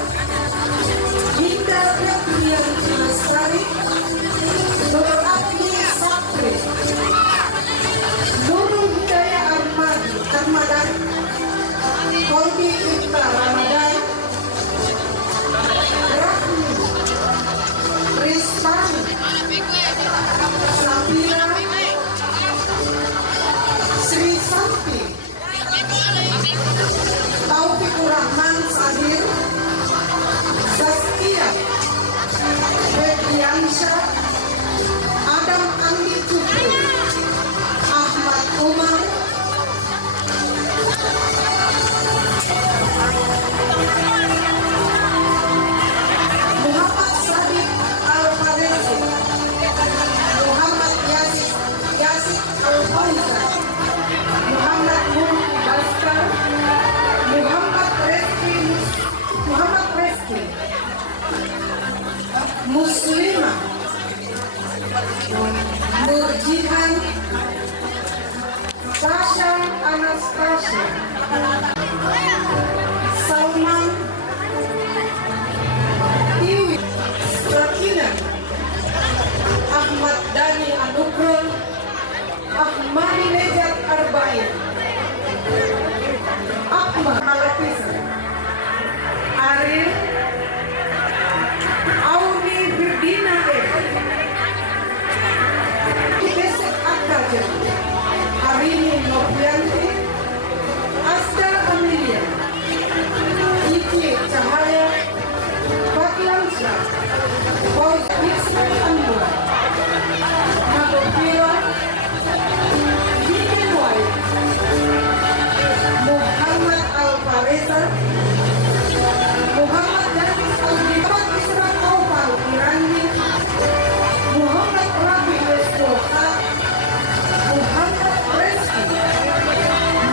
Hinda Febrian Lestari, Nur Abdi Sapri, Nurul Hidayah Armadan, Kolbi Ibta Ramadan, Rahmi, Rizman, Safira, Sri Santi, Taufikur Rahman Sahir, Zaskia, Febriansyah, Adam Andi Cukru, Ahmad Umar, Muhammad Sadiq Al-Farisi, Muhammad Yasid Al-Faizan, Muhammad Mulki Baskar, Muhammad Reski, Muslimah, Nurjihan, Sasha Anastasia, Salman, Iwi, Sakina, Ahmad Dhani Anugrah, Ahmadi Nejat Arba'in, Ahmad Malapisa, Arif, Auni Birdina Besek Akaja, Harini Novianti, Asda Amelia, Iki Cahaya, Fatlansa, Boyd Wisman Anwar, Nagopila, Vivian White, Muhammad Al-Farisa, Muhammad Danis Al-Bibat Isra Aufal Irani, Muhammad Rabi Westoha, Muhammad Reski,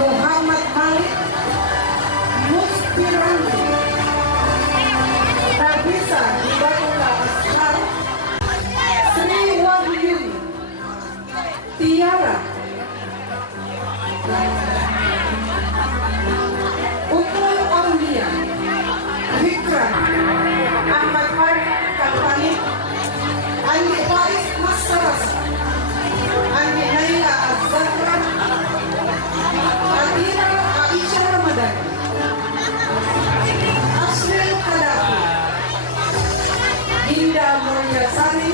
Muhammad Malik, Muspirandi, Nabisa Hibatullah Ashar, Sri Wahyuni, Tiara, Utul Aulia, Vikram, Ahmad Farid Kalpani, Andi Faiz Masaras, Andi Naila Az-Zahra, Adira Aisyah Ramadan, Asril Kadafi, Dinda Mulyasari,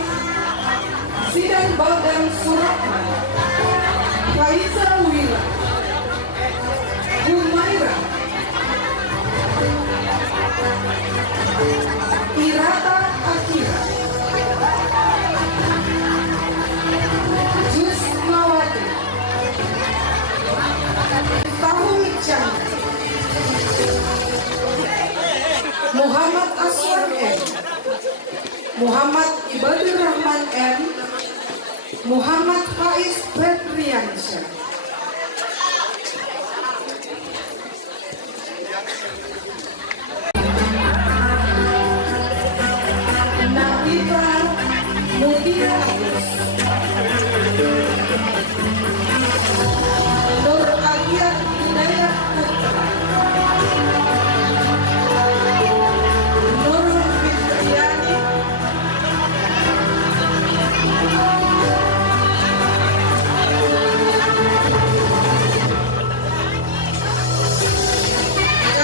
Zidan Baldan Suratman, Faiza Wila, Humaira, Irata Akira, Jusmawati, Tahun Chandra, Muhammad Aswar M, Muhammad Ibadur Rahman M, Muhammad Faiz Febriansyah, Nabila Mutia Agus, Nur Agia Hidayat Putra, Nurul Fitriani,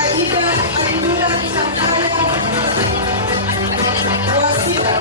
Aida Andula Sankaya, Wasila,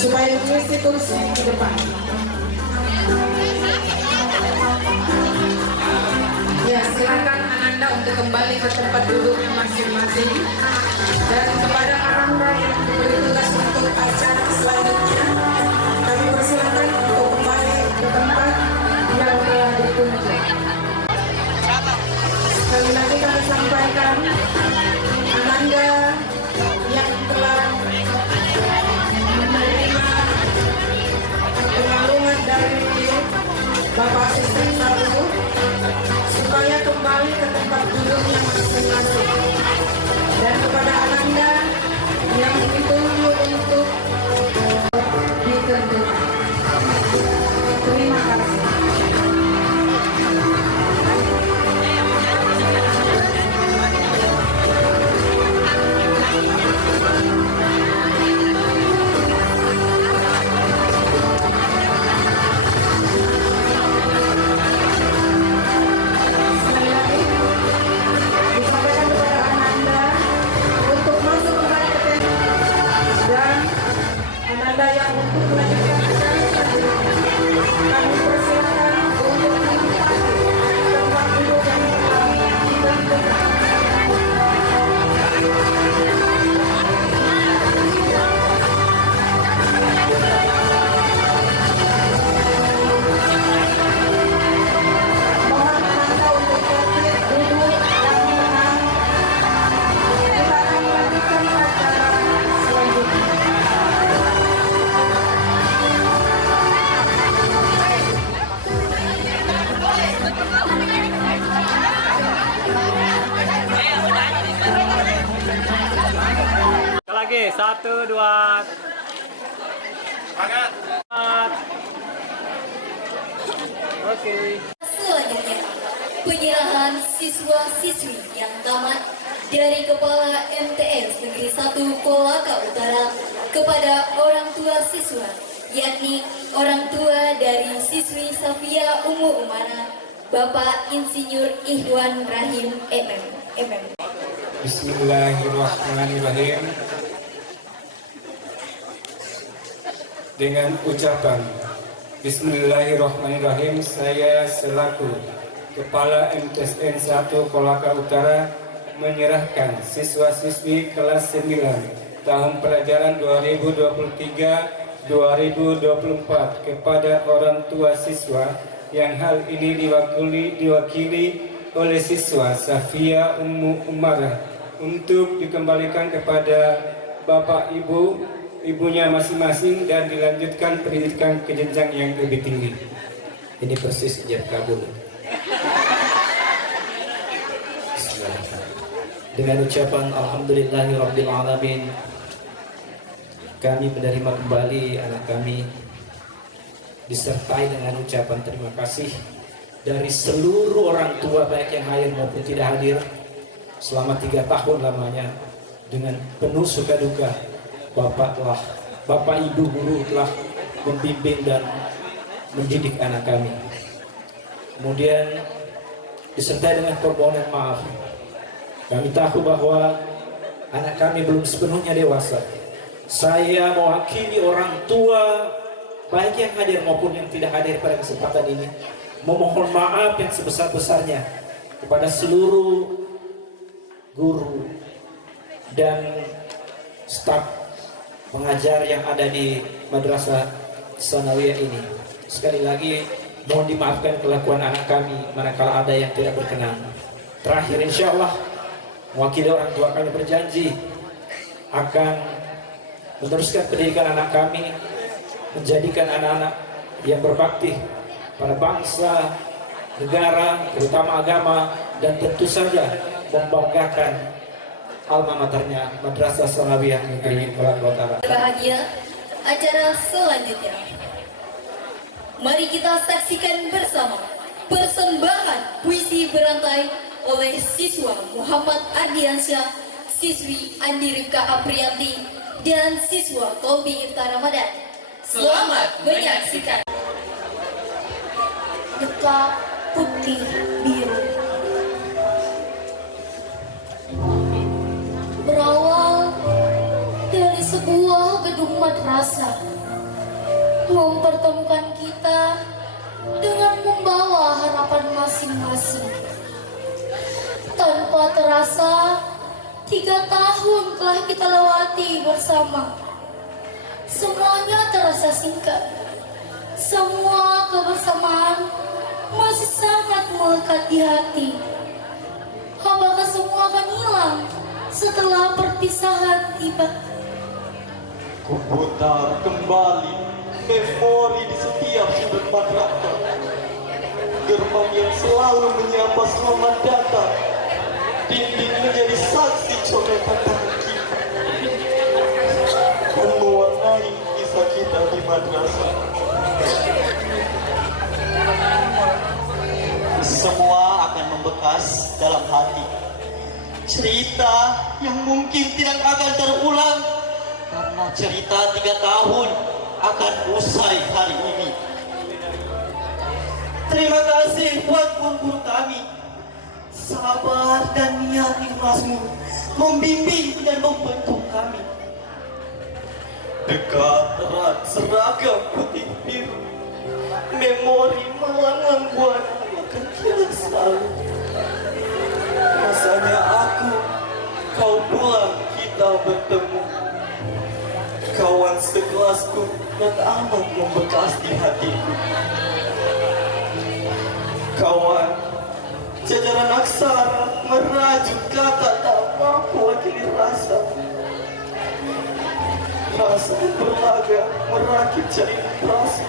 supaya mengisi kursi di depan. Ya, silakan Ananda untuk kembali ke tempat duduknya masing-masing. Dan kepada Ananda yang diberi tugas untuk acara selanjutnya, kami persilakan untuk kembali ke tempat yang telah ditunjuk. Sekali lagi kami sampaikan, Ananda yang telah menerima pengalungan dari Bapak Asisten Satu supaya kembali ke tempat duduknya masing-masing. Dan kepada Ananda yang dituju untuk ditentukan. Terima kasih. Ananda yang untuk melanjutkan acara selanjutnya, kami persilakan untuk menempati tempat duduk yang telah ditentukan. Mohon Ananda untuk tertib, duduk dan tenang. Kita akan melanjutkan acara selanjutnya. Lagi 1, 2. Semangat. Oke. Selanjutnya, penyerahan siswa-siswi yang tamat dari Kepala MTS Negeri 1 Kolaka Utara kepada orang tua siswa, yakni orang tua dari siswi Safia Umu Umara, Bapak Insinyur Ihwan Rahim MM. Bismillahirrahmanirrahim. Dengan ucapan Bismillahirrahmanirrahim, saya selaku Kepala MTSN 1 Kolaka Utara menyerahkan siswa-siswi kelas 9 tahun pelajaran 2023-2024 kepada orang tua siswa yang hal ini diwakili oleh siswa Safia Ummu Umarah untuk dikembalikan kepada bapak ibunya masing-masing dan dilanjutkan pendidikan ke jenjang yang lebih tinggi. Ini persis ijab kabul. Dengan ucapan Alhamdulillahirabbil alamin, kami menerima kembali anak kami disertai dengan ucapan terima kasih dari seluruh orang tua baik yang hadir maupun tidak hadir selama 3 tahun lamanya. Dengan penuh suka duka, Bapak Ibu guru telah membimbing dan mendidik anak kami. Kemudian disertai dengan permohonan maaf. Kami tahu bahwa anak kami belum sepenuhnya dewasa. Saya mewakili orang tua baik yang hadir maupun yang tidak hadir pada kesempatan ini memohon maaf yang sebesar-besarnya kepada seluruh guru dan staf pengajar yang ada di Madrasah Sanawiyah ini. Sekali lagi mohon dimaafkan kelakuan anak kami manakala ada yang tidak berkenan. Terakhir, insya Allah mewakili orang tua kami berjanji akan meneruskan pendidikan anak kami, menjadikan anak-anak yang berbakti pada bangsa, negara, terutama agama, dan tentu saja membanggakan alma maternya Madrasah Sanawiyah Negeri Kolaka Utara. Bahagia acara selanjutnya. Mari kita saksikan bersama persembahan puisi berantai oleh siswa Muhammad Ardiansyah, siswi Andi Rifka Aprianti, dan siswa Kolbi Ifta Ramadan. Selamat menyaksikan. Dekap putih biru berawal dari sebuah gedung madrasah mempertemukan kita dengan membawa harapan masing-masing. Tanpa terasa, 3 tahun telah kita lewati bersama. Semuanya terasa singkat. Semua kebersamaan masih sangat melekat di hati. Apakah semua akan hilang setelah perpisahan tiba? Kuputar kembali memori di setiap sudut madrasah. Gerbang yang selalu menyapa selamat datang. Dinding menjadi saksi coretan tangan kita. Dan mewarnai kisah kita di madrasah. Semua akan membekas dalam hati. Cerita yang mungkin tidak akan terulang karena cerita 3 tahun akan usai hari ini. Terima kasih buat guru kami. Sabar dan niat ikhlasmu membimbing dan membentuk kami. Dekat erat seragam putih biru, memori melanglang buana akan hilang selalu. Rasanya aku, kau pulang, kita bertemu. Kawan sekelasku yang amat membekas di hatiku. Kawan, jajaran aksara merajut kata tak mampu wakili rasa. Rasa berlaga merakit jaringan perasa.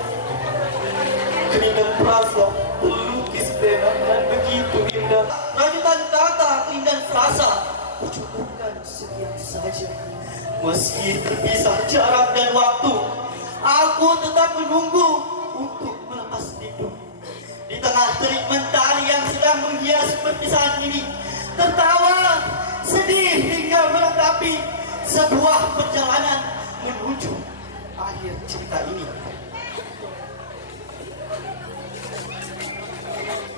Keindahan perasa pelukis pena dan begitu indah. Rajutan kata keindahan frasa kucukupkan sekian saja. Meski terpisah jarak dan waktu, aku tetap menunggu untuk melepas rindu. Di tengah terik mentari yang sedang menghias perpisahan ini, tertawa, sedih hingga melengkapi sebuah perjalanan menuju akhir cerita ini.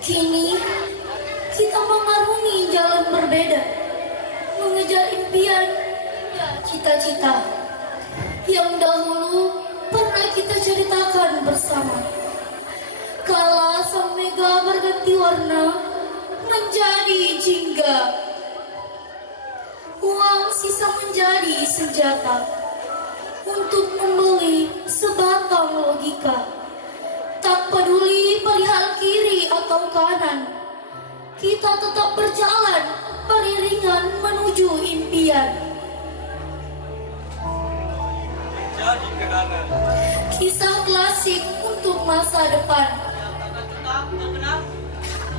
Kini kita mengarungi jalan berbeda, mengejar impian, cita-cita yang dahulu pernah kita ceritakan bersama. Kala sang mega berganti warna menjadi jingga, uang sisa menjadi senjata untuk membeli sebatang logika. Tak peduli perihal kiri atau kanan, kita tetap berjalan beriringan menuju impian. Jadi kenangan Kisah klasik untuk masa depan.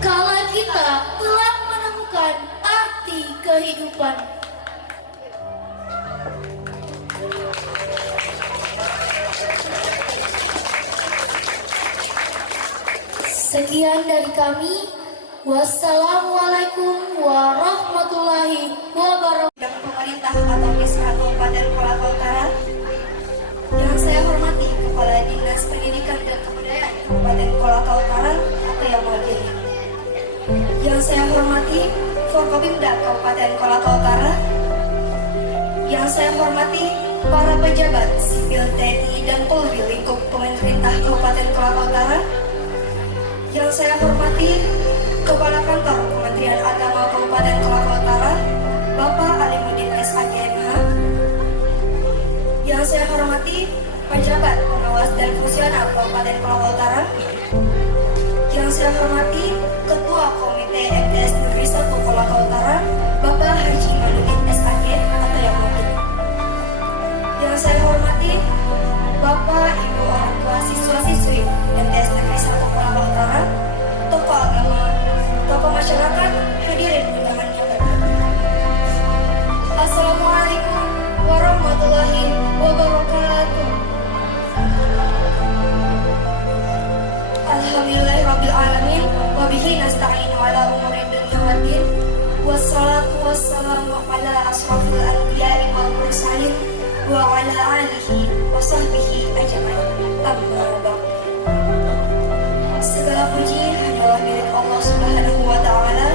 Kala kita telah menemukan arti kehidupan. Sekian dari kami. Wassalamualaikum warahmatullahi wabarakatuh. Dan pemerintah atau Misra Kabupaten Kolaka Utara. Yang saya hormati Kepala Dinas Pendidikan dan Kebudayaan Kabupaten Kolaka Utara atau yang mewakili. Yang saya hormati Forkopimda Kabupaten Kolaka Utara. Yang saya hormati para pejabat sipil TNI dan Polri lingkup pemerintah Kabupaten Kolaka Utara. Yang saya hormati Kepala Kantor Kementerian Agama Kabupaten Kolaka Utara, Bapak Alimuddin SAGMH. Yang saya hormati pejabat pengawas dan fungsional Kabupaten Kolaka Utara. Yang saya hormati Ketua Komite MTS Negeri 1 Kolaka Utara, Bapak Haji Maluddin SAG atau yang mungkin. Yang saya hormati Bapak Ibu orang tua siswa-siswi MTS Negeri 1 Kolaka Utara, tokoh agama, tokoh masyarakat, hadirin undangan yang berbahagia. Assalamualaikum warahmatullahi wabarakatuh. Alhamdulillahirrabbilalamin. Wabihi nasta'inu ala umurin dunia waddin. Wassalatu wassalamu ala asrafil anbiya'i wal mursalin wa ala alihi wa sahbihi ajmain. Amma ba'd. Segala puji hanyalah milik Allah Subhanahu wa Ta'ala,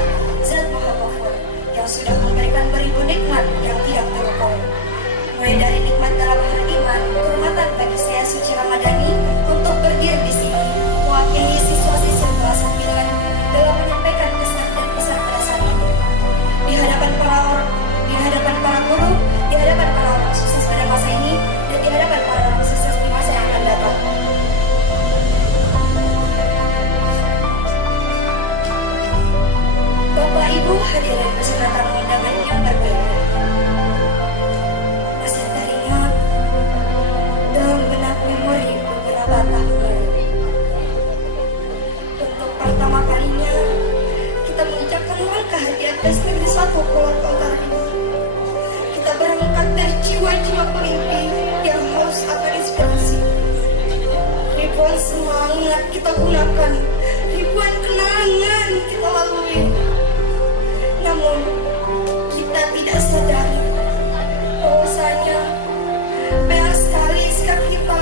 Zat Maha Ghafur, yang sudah memberikan beribu nikmat yang tidak terlupakan. Mulai dari nikmat dalam hal iman, kehormatan bagi saya suci Ramadhani, kita gunakan, ribuan kenangan kita lalui. Namun kita tidak sadar bahwasanya banyak sekali sikap kita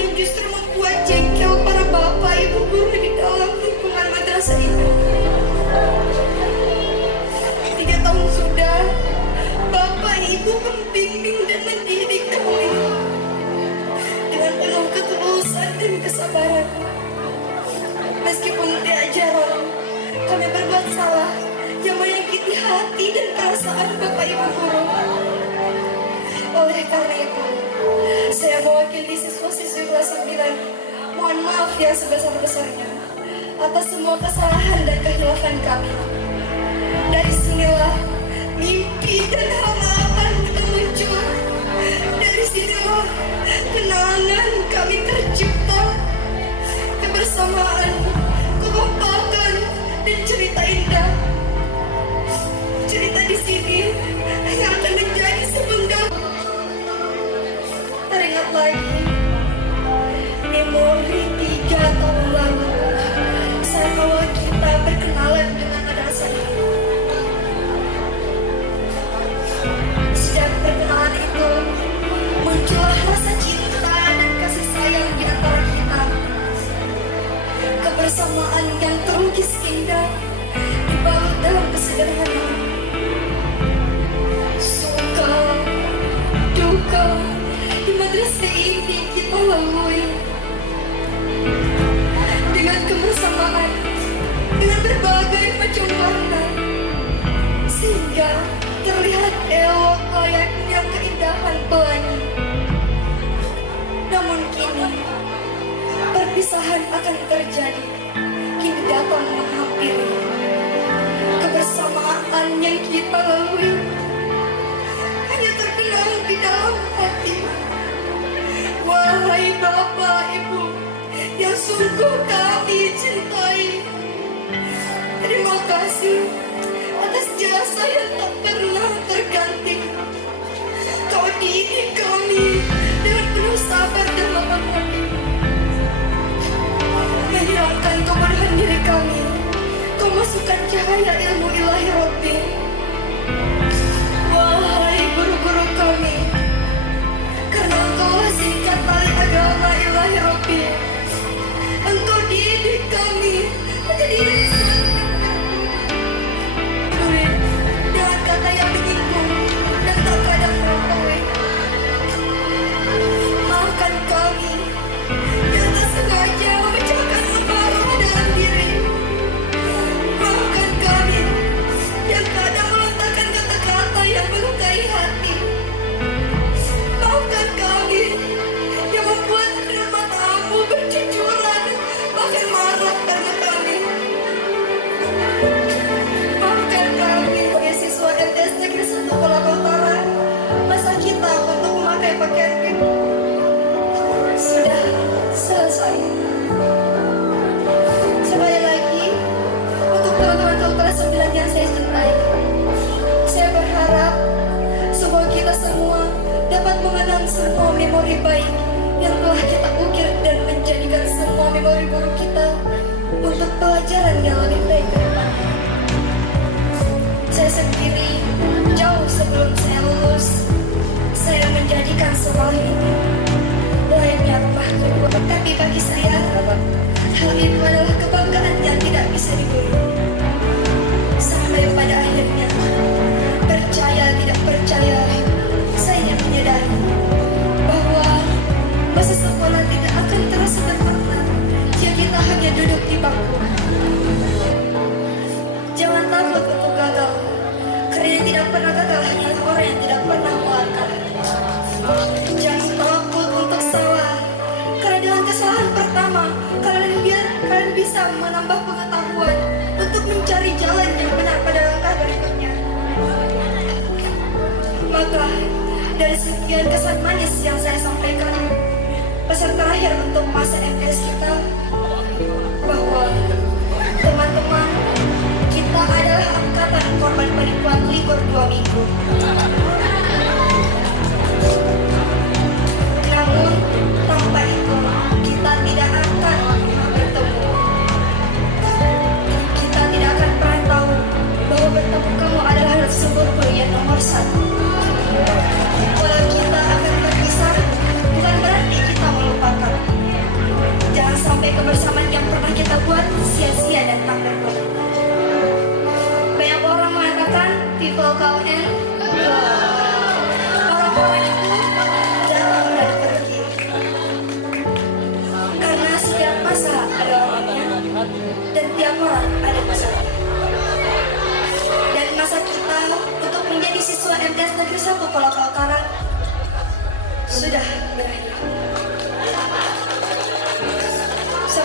yang justru membuat jengkel para bapak ibu guru di dalam lingkungan madrasah ini. 3 tahun sudah bapak ibu membimbing dan mendidik kami dengan penuh ketulusan dan kesabaran. Meskipun di ajaran kami berbuat salah yang menyakiti hati dan perasaan bapak ibu guru. Oleh karena itu, saya mewakili siswa-siswi kelas 9 mohon maaf yang sebesar-besarnya atas semua kesalahan dan kehilafan kami. Dari sinilah mimpi dan harapan kita muncul. Dari sinilah kenangan kami tercipta. Kebersamaan, kekompakan, dan cerita indah. Cerita di sini yang akan menjadi sepenggal. Teringat lagi memori 3 tahun lalu saat awal kita berkenalan dengan madrasah ini. Sejak perkenalan itu muncullah rasa cinta dan kasih sayang di antara kita. Kebersamaan yang terlukis indah dibalut dalam kesederhanaan. Suka, duka di madrasah ini kita lalui dengan kebersamaan, dengan berbagai macam warna, sehingga terlihat elok layaknya keindahan pelangi. Namun kini perpisahan akan terjadi, kini datang menghampiri. Kebersamaan yang kita lalui hanya terkenang di dalam hati. Wahai bapak ibu yang sungguh kami cintai, terima kasih atas jasa yang tak pernah terganti. Kau didik kami dengan penuh sabar dan lapang hati. Menghilangkan kebodohan diri kami, kau masukkan cahaya ilmu ilahi Rabbi. Wahai guru-guru kami, karena engkau singkat tali agama ilahi Rabbi, engkau didik kami menjadi insan murid dengan kata yang menyinggung dan tak kadang melampaui. Maafkan kami yang tak sengaja memecahkan amarah dalam diri. Maafkan kami yang kadang melontarkan kata-kata yang melukai hati. Maafkan kami yang membuat air matamu bercucuran, bahkan marah karena kami. Maafkan kami sebagai siswa MTS Negeri 1 Kolaka Utara, masa kita untuk memakai pakaian biru sudah selesai. Sekali lagi, untuk teman-teman kelas 9 yang saya cintai, saya berharap semoga kita semua dapat mengenang semua memori baik yang telah kita ukir dan menjadikan semua memori buruk kita untuk pelajaran yang lebih baik ke depannya. Saya sendiri, jauh sebelum saya lulus, saya menjadikan sekolah ini layaknya rumah kedua. Tapi bagi saya, hal itu adalah kebanggaan yang tidak bisa dibeli. Sampai pada akhirnya, percaya tidak percaya, saya menyadari bahwa masa sekolah tidak akan terasa bermakna jika kita hanya duduk di bangku. Jangan takut untuk gagal, karena yang tidak pernah gagal hanyalah orang yang tidak pernah melangkah. Jangan takut untuk salah, karena dengan kesalahan pertama kalian bisa menambah pengetahuan untuk mencari jalan yang benar pada langkah berikutnya. Maka dari sekian kesan manis yang saya sampaikan, pesan terakhir untuk masa MTS kita bahwa teman-teman, kita adalah angkatan korban penipuan libur 2 minggu. Namun tanpa itu kita tidak akan bertemu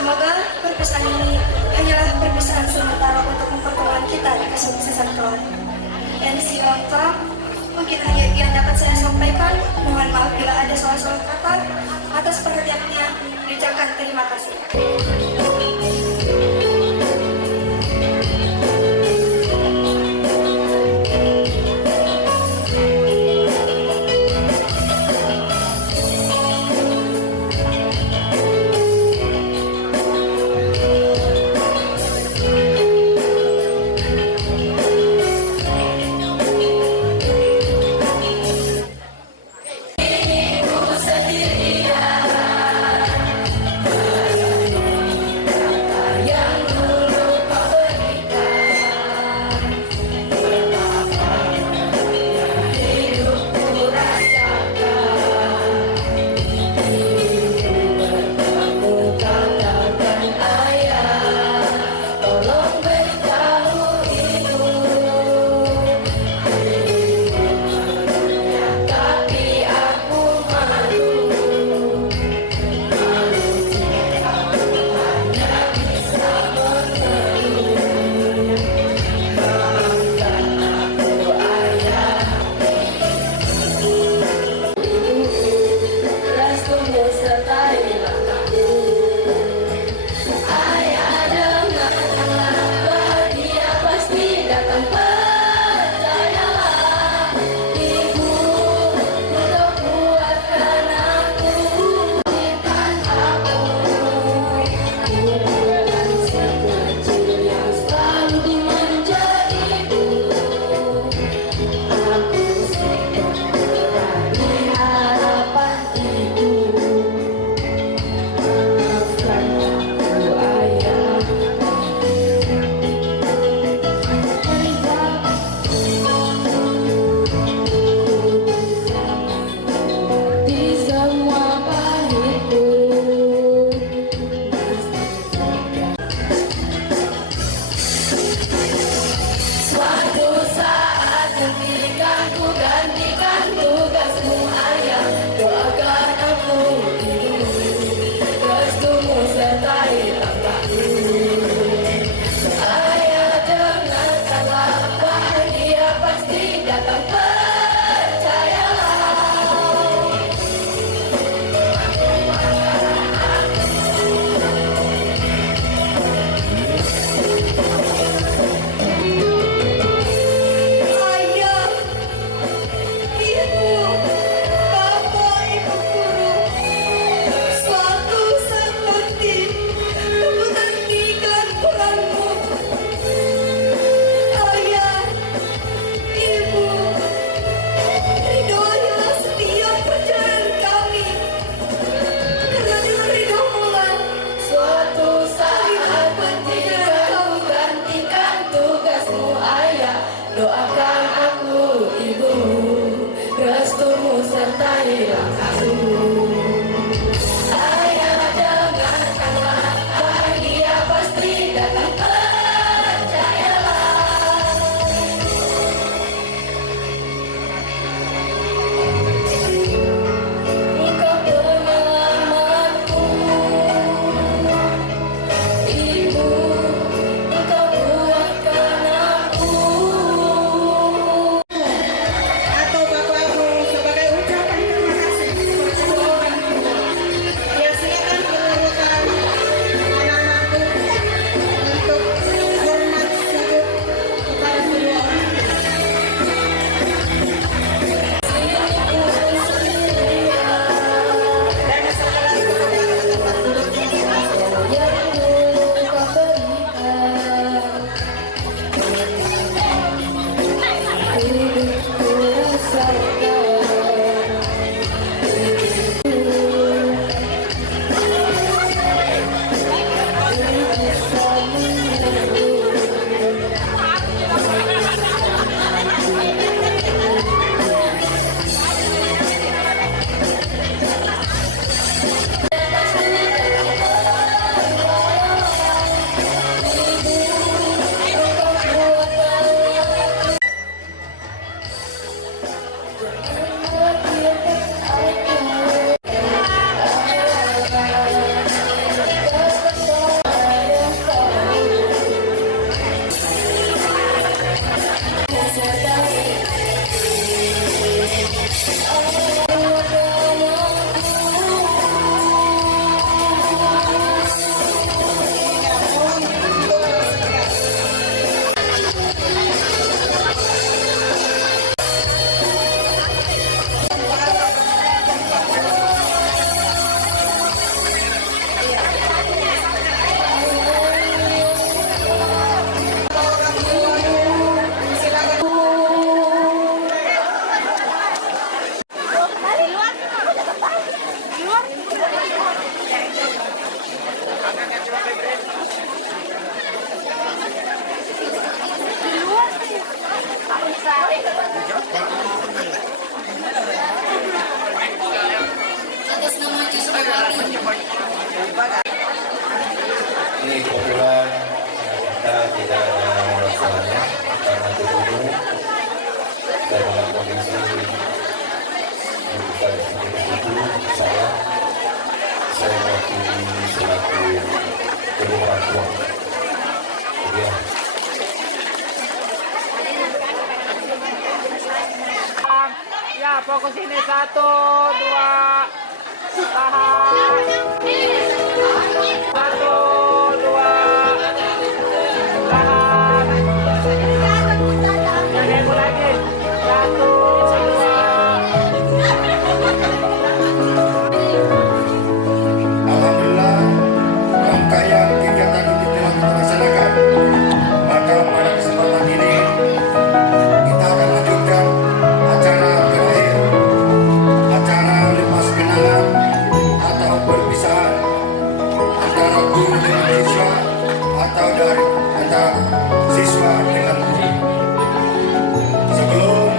Semoga perpisahan ini hanyalah perpisahan sementara untuk mempertemuan kita di kesuksesan kelak. Dan silakan mungkin hanya itu yang dapat saya sampaikan. Mohon maaf bila ada salah-salah kata. Atas perhatiannya, diucapkan terima kasih. maju sekali. Ini kebetulan kita tidak ada masalahnya karena bertemu dan dalam kondisi yang bisa seperti itu saya mewakili selaku kedua orang tua. Ya. Ya, fokus ini 1, 2, tahan. 1, 2, tahan. Yang lagi. 1, 2. Alhamdulillah, rangkaian kegiatan itu telah kita laksanakan. Maka pada kesempatan ini kita akan lanjutkan acara terakhir, acara lepas kenangan atau perpisahan antara guru dengan siswa atau dari antara siswa dengan guru. Sebelum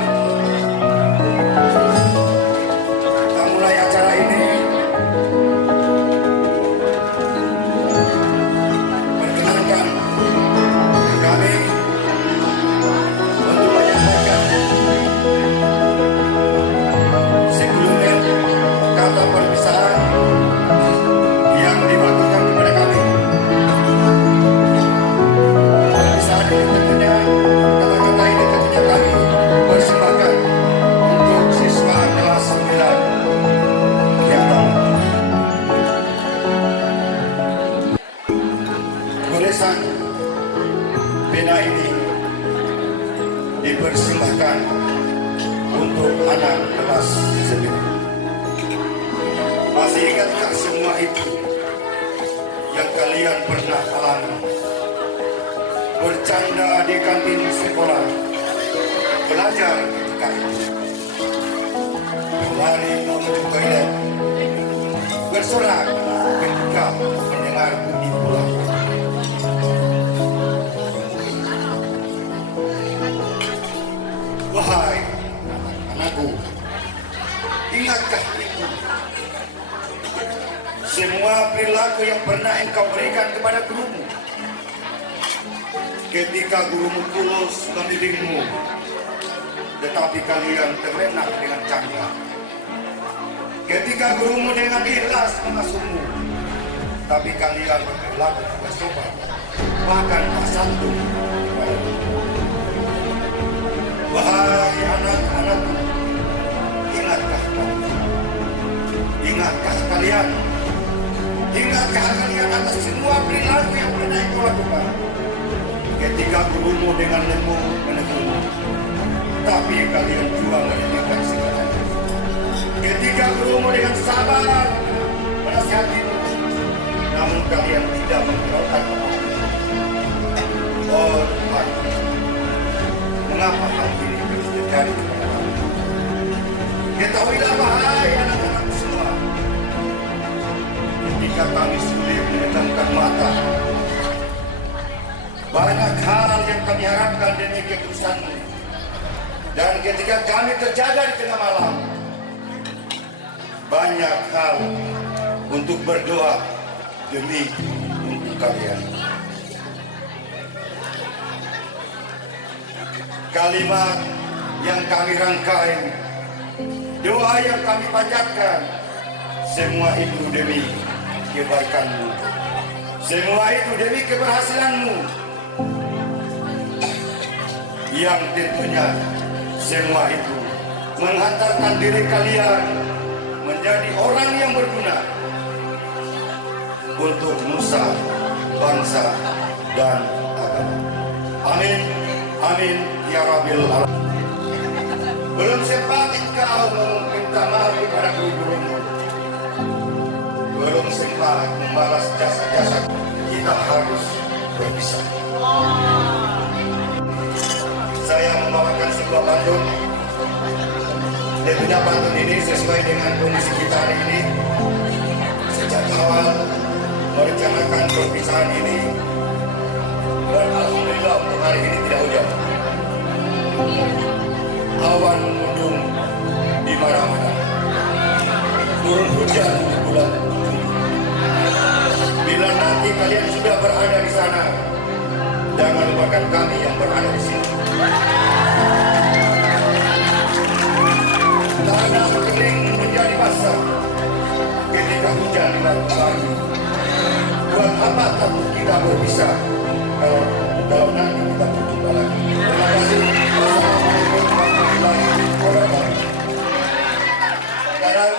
kita mulai acara ini, perkenankan kami untuk menyampaikan sebelumnya kata perpisahan yang dibagikan kepada kami. Perpisahan ini tentunya, kata-kata ini tentunya kami persembahkan untuk siswa kelas 9 yang tahu. Tulisan pena ini dipersembahkan untuk anak kelas 9. Masih ingatkah semua itu yang kalian pernah alami? Bercanda di kantin sekolah, belajar ketika itu, berlari menuju toilet, bersorak ketika mendengar bunyi pulang. Wahai anak-anakku, ingatkah itu? Semua perilaku yang pernah engkau berikan kepada gurumu. Ketika gurumu tulus membimbingmu, tetapi kalian terlena dengan canda. Ketika gurumu dengan ikhlas mengasuhmu, tapi kalian berperilaku tidak sopan, bahkan tak santun kepadamu. Wahai anak-anakku, ingatkah kamu? Ingatkah kalian? Ingatkah kalian atas semua perilaku yang pernah engkau lakukan? Ketika gurumu dengan lembut menegurmu, tapi kalian juga mendengarkan segalanya. Ketika gurumu dengan sabar menasihatimu, namun kalian tidak menghiraukan apa-apa. Oh Tuhan, mengapa hal ini terus terjadi kepada kami? Ketahuilah wahai anak-anakku semua, ketika kami sulit menegangkan mata, banyak hal yang kami harapkan demi ketulusanmu. Dan ketika kami terjaga di tengah malam, banyak hal untuk berdoa demi untuk kalian. Kalimat yang kami rangkai, doa yang kami panjatkan, semua itu demi kebaikanmu, semua itu demi keberhasilanmu, yang tentunya semua itu menghantarkan diri kalian menjadi orang yang berguna untuk nusa, bangsa, dan agama. Amin, amin, ya Rabbil Alamin. Belum sempat engkau meminta maaf kepada guru-gurumu, belum sempat membalas jasa-jasa, kita harus berpisah. Saya membawakan sebuah pantun. Tentunya pantun ini sesuai dengan kondisi kita hari ini. Sejak awal merencanakan perpisahan ini, dan alhamdulillah untuk hari ini tidak hujan. Awan mendung di mana-mana, turun hujan hujan di waktu pagi. Buat apa kamu kita berpisah kalau nanti kita berjumpa lagi. Terima kasih. Wassalamualaikum warahmatullahi wabarakatuh. Sekarang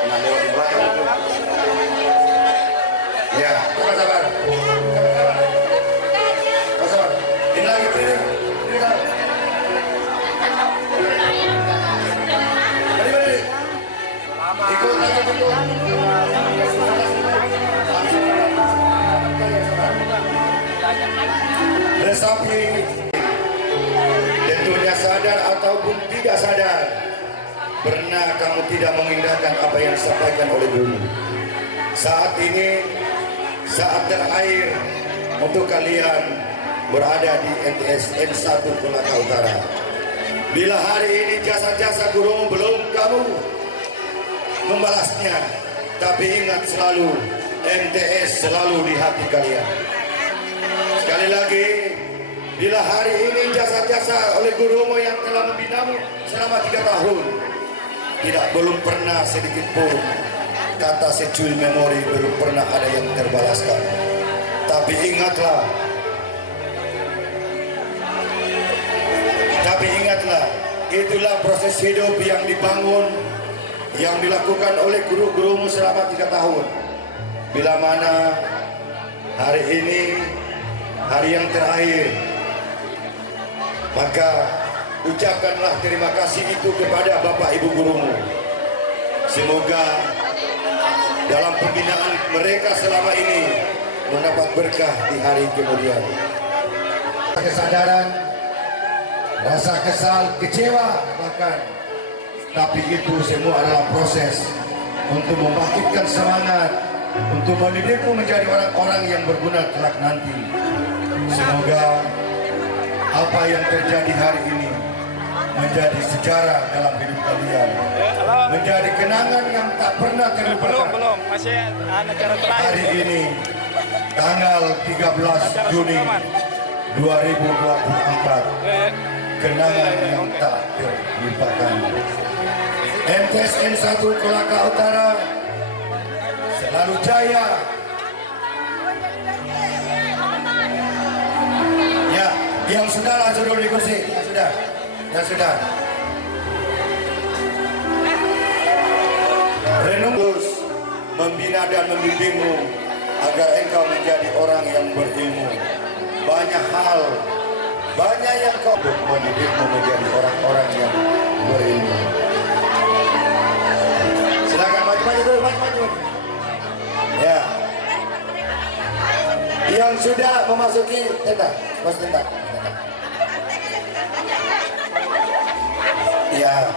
lewat di belakang itu. Ya, sabar. Sabar. Ini lagi pilih. Ikut aja betul. Tetapi tentunya sadar ataupun tidak sadar, pernah kamu tidak mengindahkan apa yang disampaikan oleh guru. Saat ini saat terakhir untuk kalian berada di MTS N1 Kolaka Utara. Bila hari ini jasa-jasa gurumu belum kamu membalasnya, tapi ingat selalu MTS selalu di hati kalian. Sekali lagi, bila hari ini jasa-jasa oleh gurumu yang telah membinamu selama 3 tahun belum pernah sedikit pun kata secuil memori belum pernah ada yang terbalaskan. Tapi ingatlah, itulah proses hidup yang dibangun, yang dilakukan oleh guru-gurumu selama 3 tahun. Bila mana hari ini hari yang terakhir, maka ucapkanlah terima kasih itu kepada Bapak Ibu gurumu. Semoga dalam pembinaan mereka selama ini mendapat berkah di hari kemudian. Kesadaran, rasa kesal, kecewa bahkan, tapi itu semua adalah proses untuk membangkitkan semangat, untuk mendidikmu menjadi orang-orang yang berguna kelak nanti. Semoga apa yang terjadi hari ini menjadi sejarah dalam hidup kalian, menjadi kenangan yang tak pernah terlupakan. Belum, masih acara terakhir. Hari ini tanggal 13 Juni 2024, kenangan yang tak terlupakan. MTS N1 Kolaka Utara selalu jaya. Ya, yang sudah langsung dulu di kursi. Yang sudah. Renungus membina dan membimbingmu agar engkau menjadi orang yang berilmu. Banyak hal, banyak yang kau mendidikmu menjadi orang-orang yang berilmu. Silakan maju dulu, maju. Ya. Yang sudah memasuki tenda, pos tenda. Ya.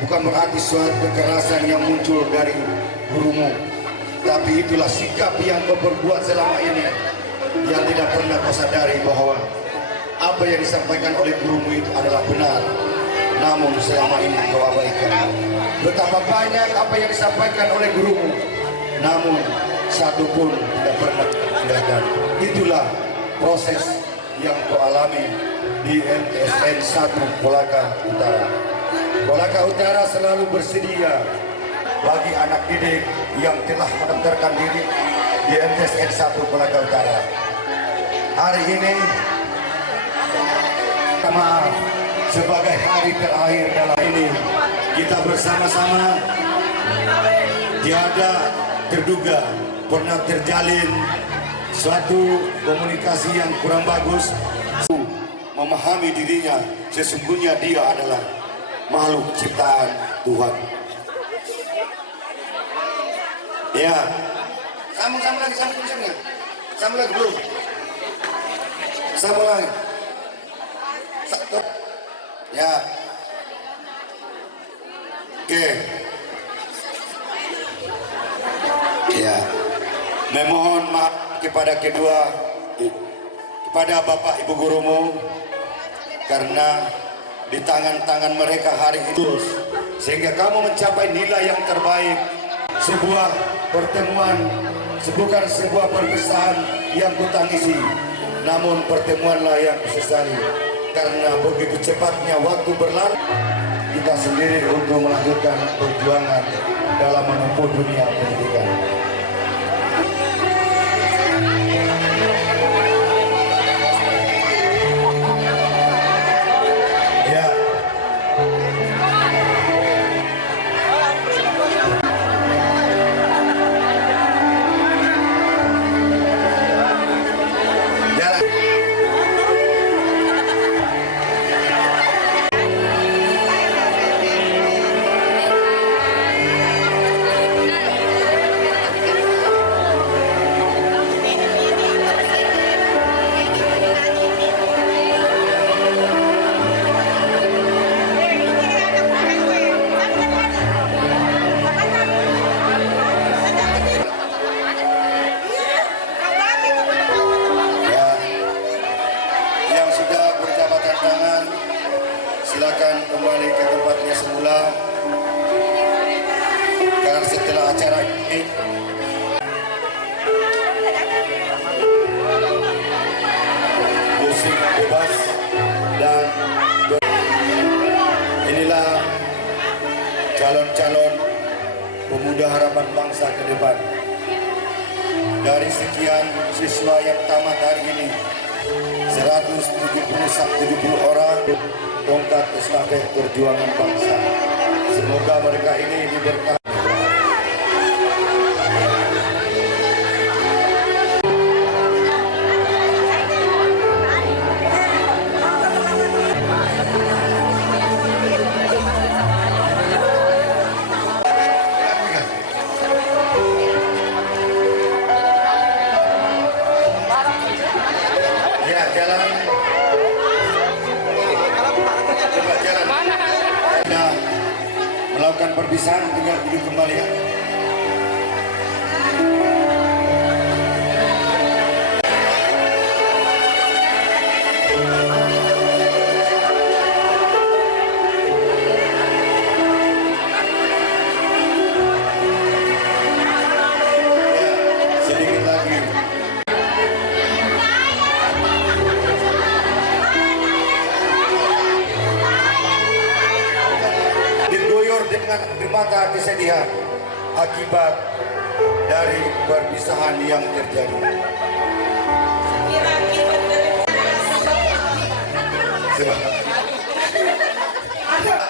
Bukan berarti suatu kekerasan yang muncul dari gurumu, tapi itulah sikap yang kau perbuat selama ini, yang tidak pernah kau sadari bahwa apa yang disampaikan oleh gurumu itu adalah benar, namun selama ini kau abaikan. Betapa banyak apa yang disampaikan oleh gurumu, namun satu pun tidak pernah dilakukan. Itulah proses yang kau alami di MTSN 1 Kolaka Utara. Kolaka Utara selalu bersedia bagi anak didik yang telah mendaftarkan diri di MTSN 1 Kolaka Utara. Hari ini, maaf, sebagai hari terakhir dalam ini, kita bersama-sama tiada terduga pernah terjalin suatu komunikasi yang kurang bagus. Memahami dirinya, sesungguhnya dia adalah makhluk ciptaan Tuhan. Ya, sambung lagi, sambung lagi belum? Sambung lagi. Ya, oke. Ya, memohon maaf kepada kepada Bapak Ibu gurumu, karena di tangan-tangan mereka hari itu, sehingga kamu mencapai nilai yang terbaik. Sebuah pertemuan bukan sebuah perpisahan yang kutangisi, namun pertemuanlah yang kusesali. Karena begitu cepatnya waktu berlalu, kita sendiri untuk melanjutkan perjuangan dalam menempuh dunia pendidikan. Ya. Silakan kembali ke tempatnya semula. Karena setelah acara ini musik bebas dan inilah calon-calon pemuda harapan bangsa ke depan. Dari sekian siswa yang tamat hari ini, 170 orang tongkat estafet perjuangan bangsa. Semoga mereka ini diberkati. Ya, jalan. Coba jalan. Sudah melakukan perpisahan, tinggal duduk kembali ya. Sedikit lagi. Diguyur dengan mata kesedihan akibat dari perpisahan yang terjadi.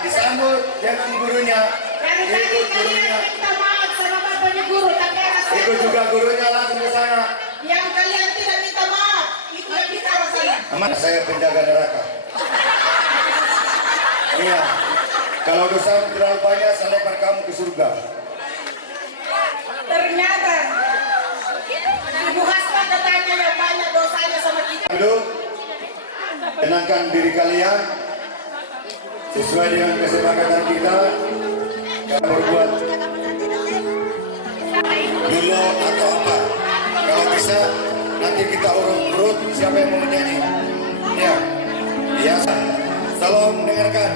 Disambut dengan gurunya, ikut gurunya, ikut juga gurunya langsung ke sana. Yang kalian tidak minta maaf, itu yang kita rasakan. Aman, saya penjaga neraka. Iya, kalau dosa terlalu banyak, saya lempar kamu ke surga. Ternyata Ibu Haspa katanya yang banyak dosanya sama kita. Duduk, tenangkan diri kalian sesuai dengan kesepakatan kita. Kita berbuat dulu atau apa? Kalau bisa, nanti kita urut-urut siapa yang mau menyanyi. Ya, biasa. Tolong dengarkan.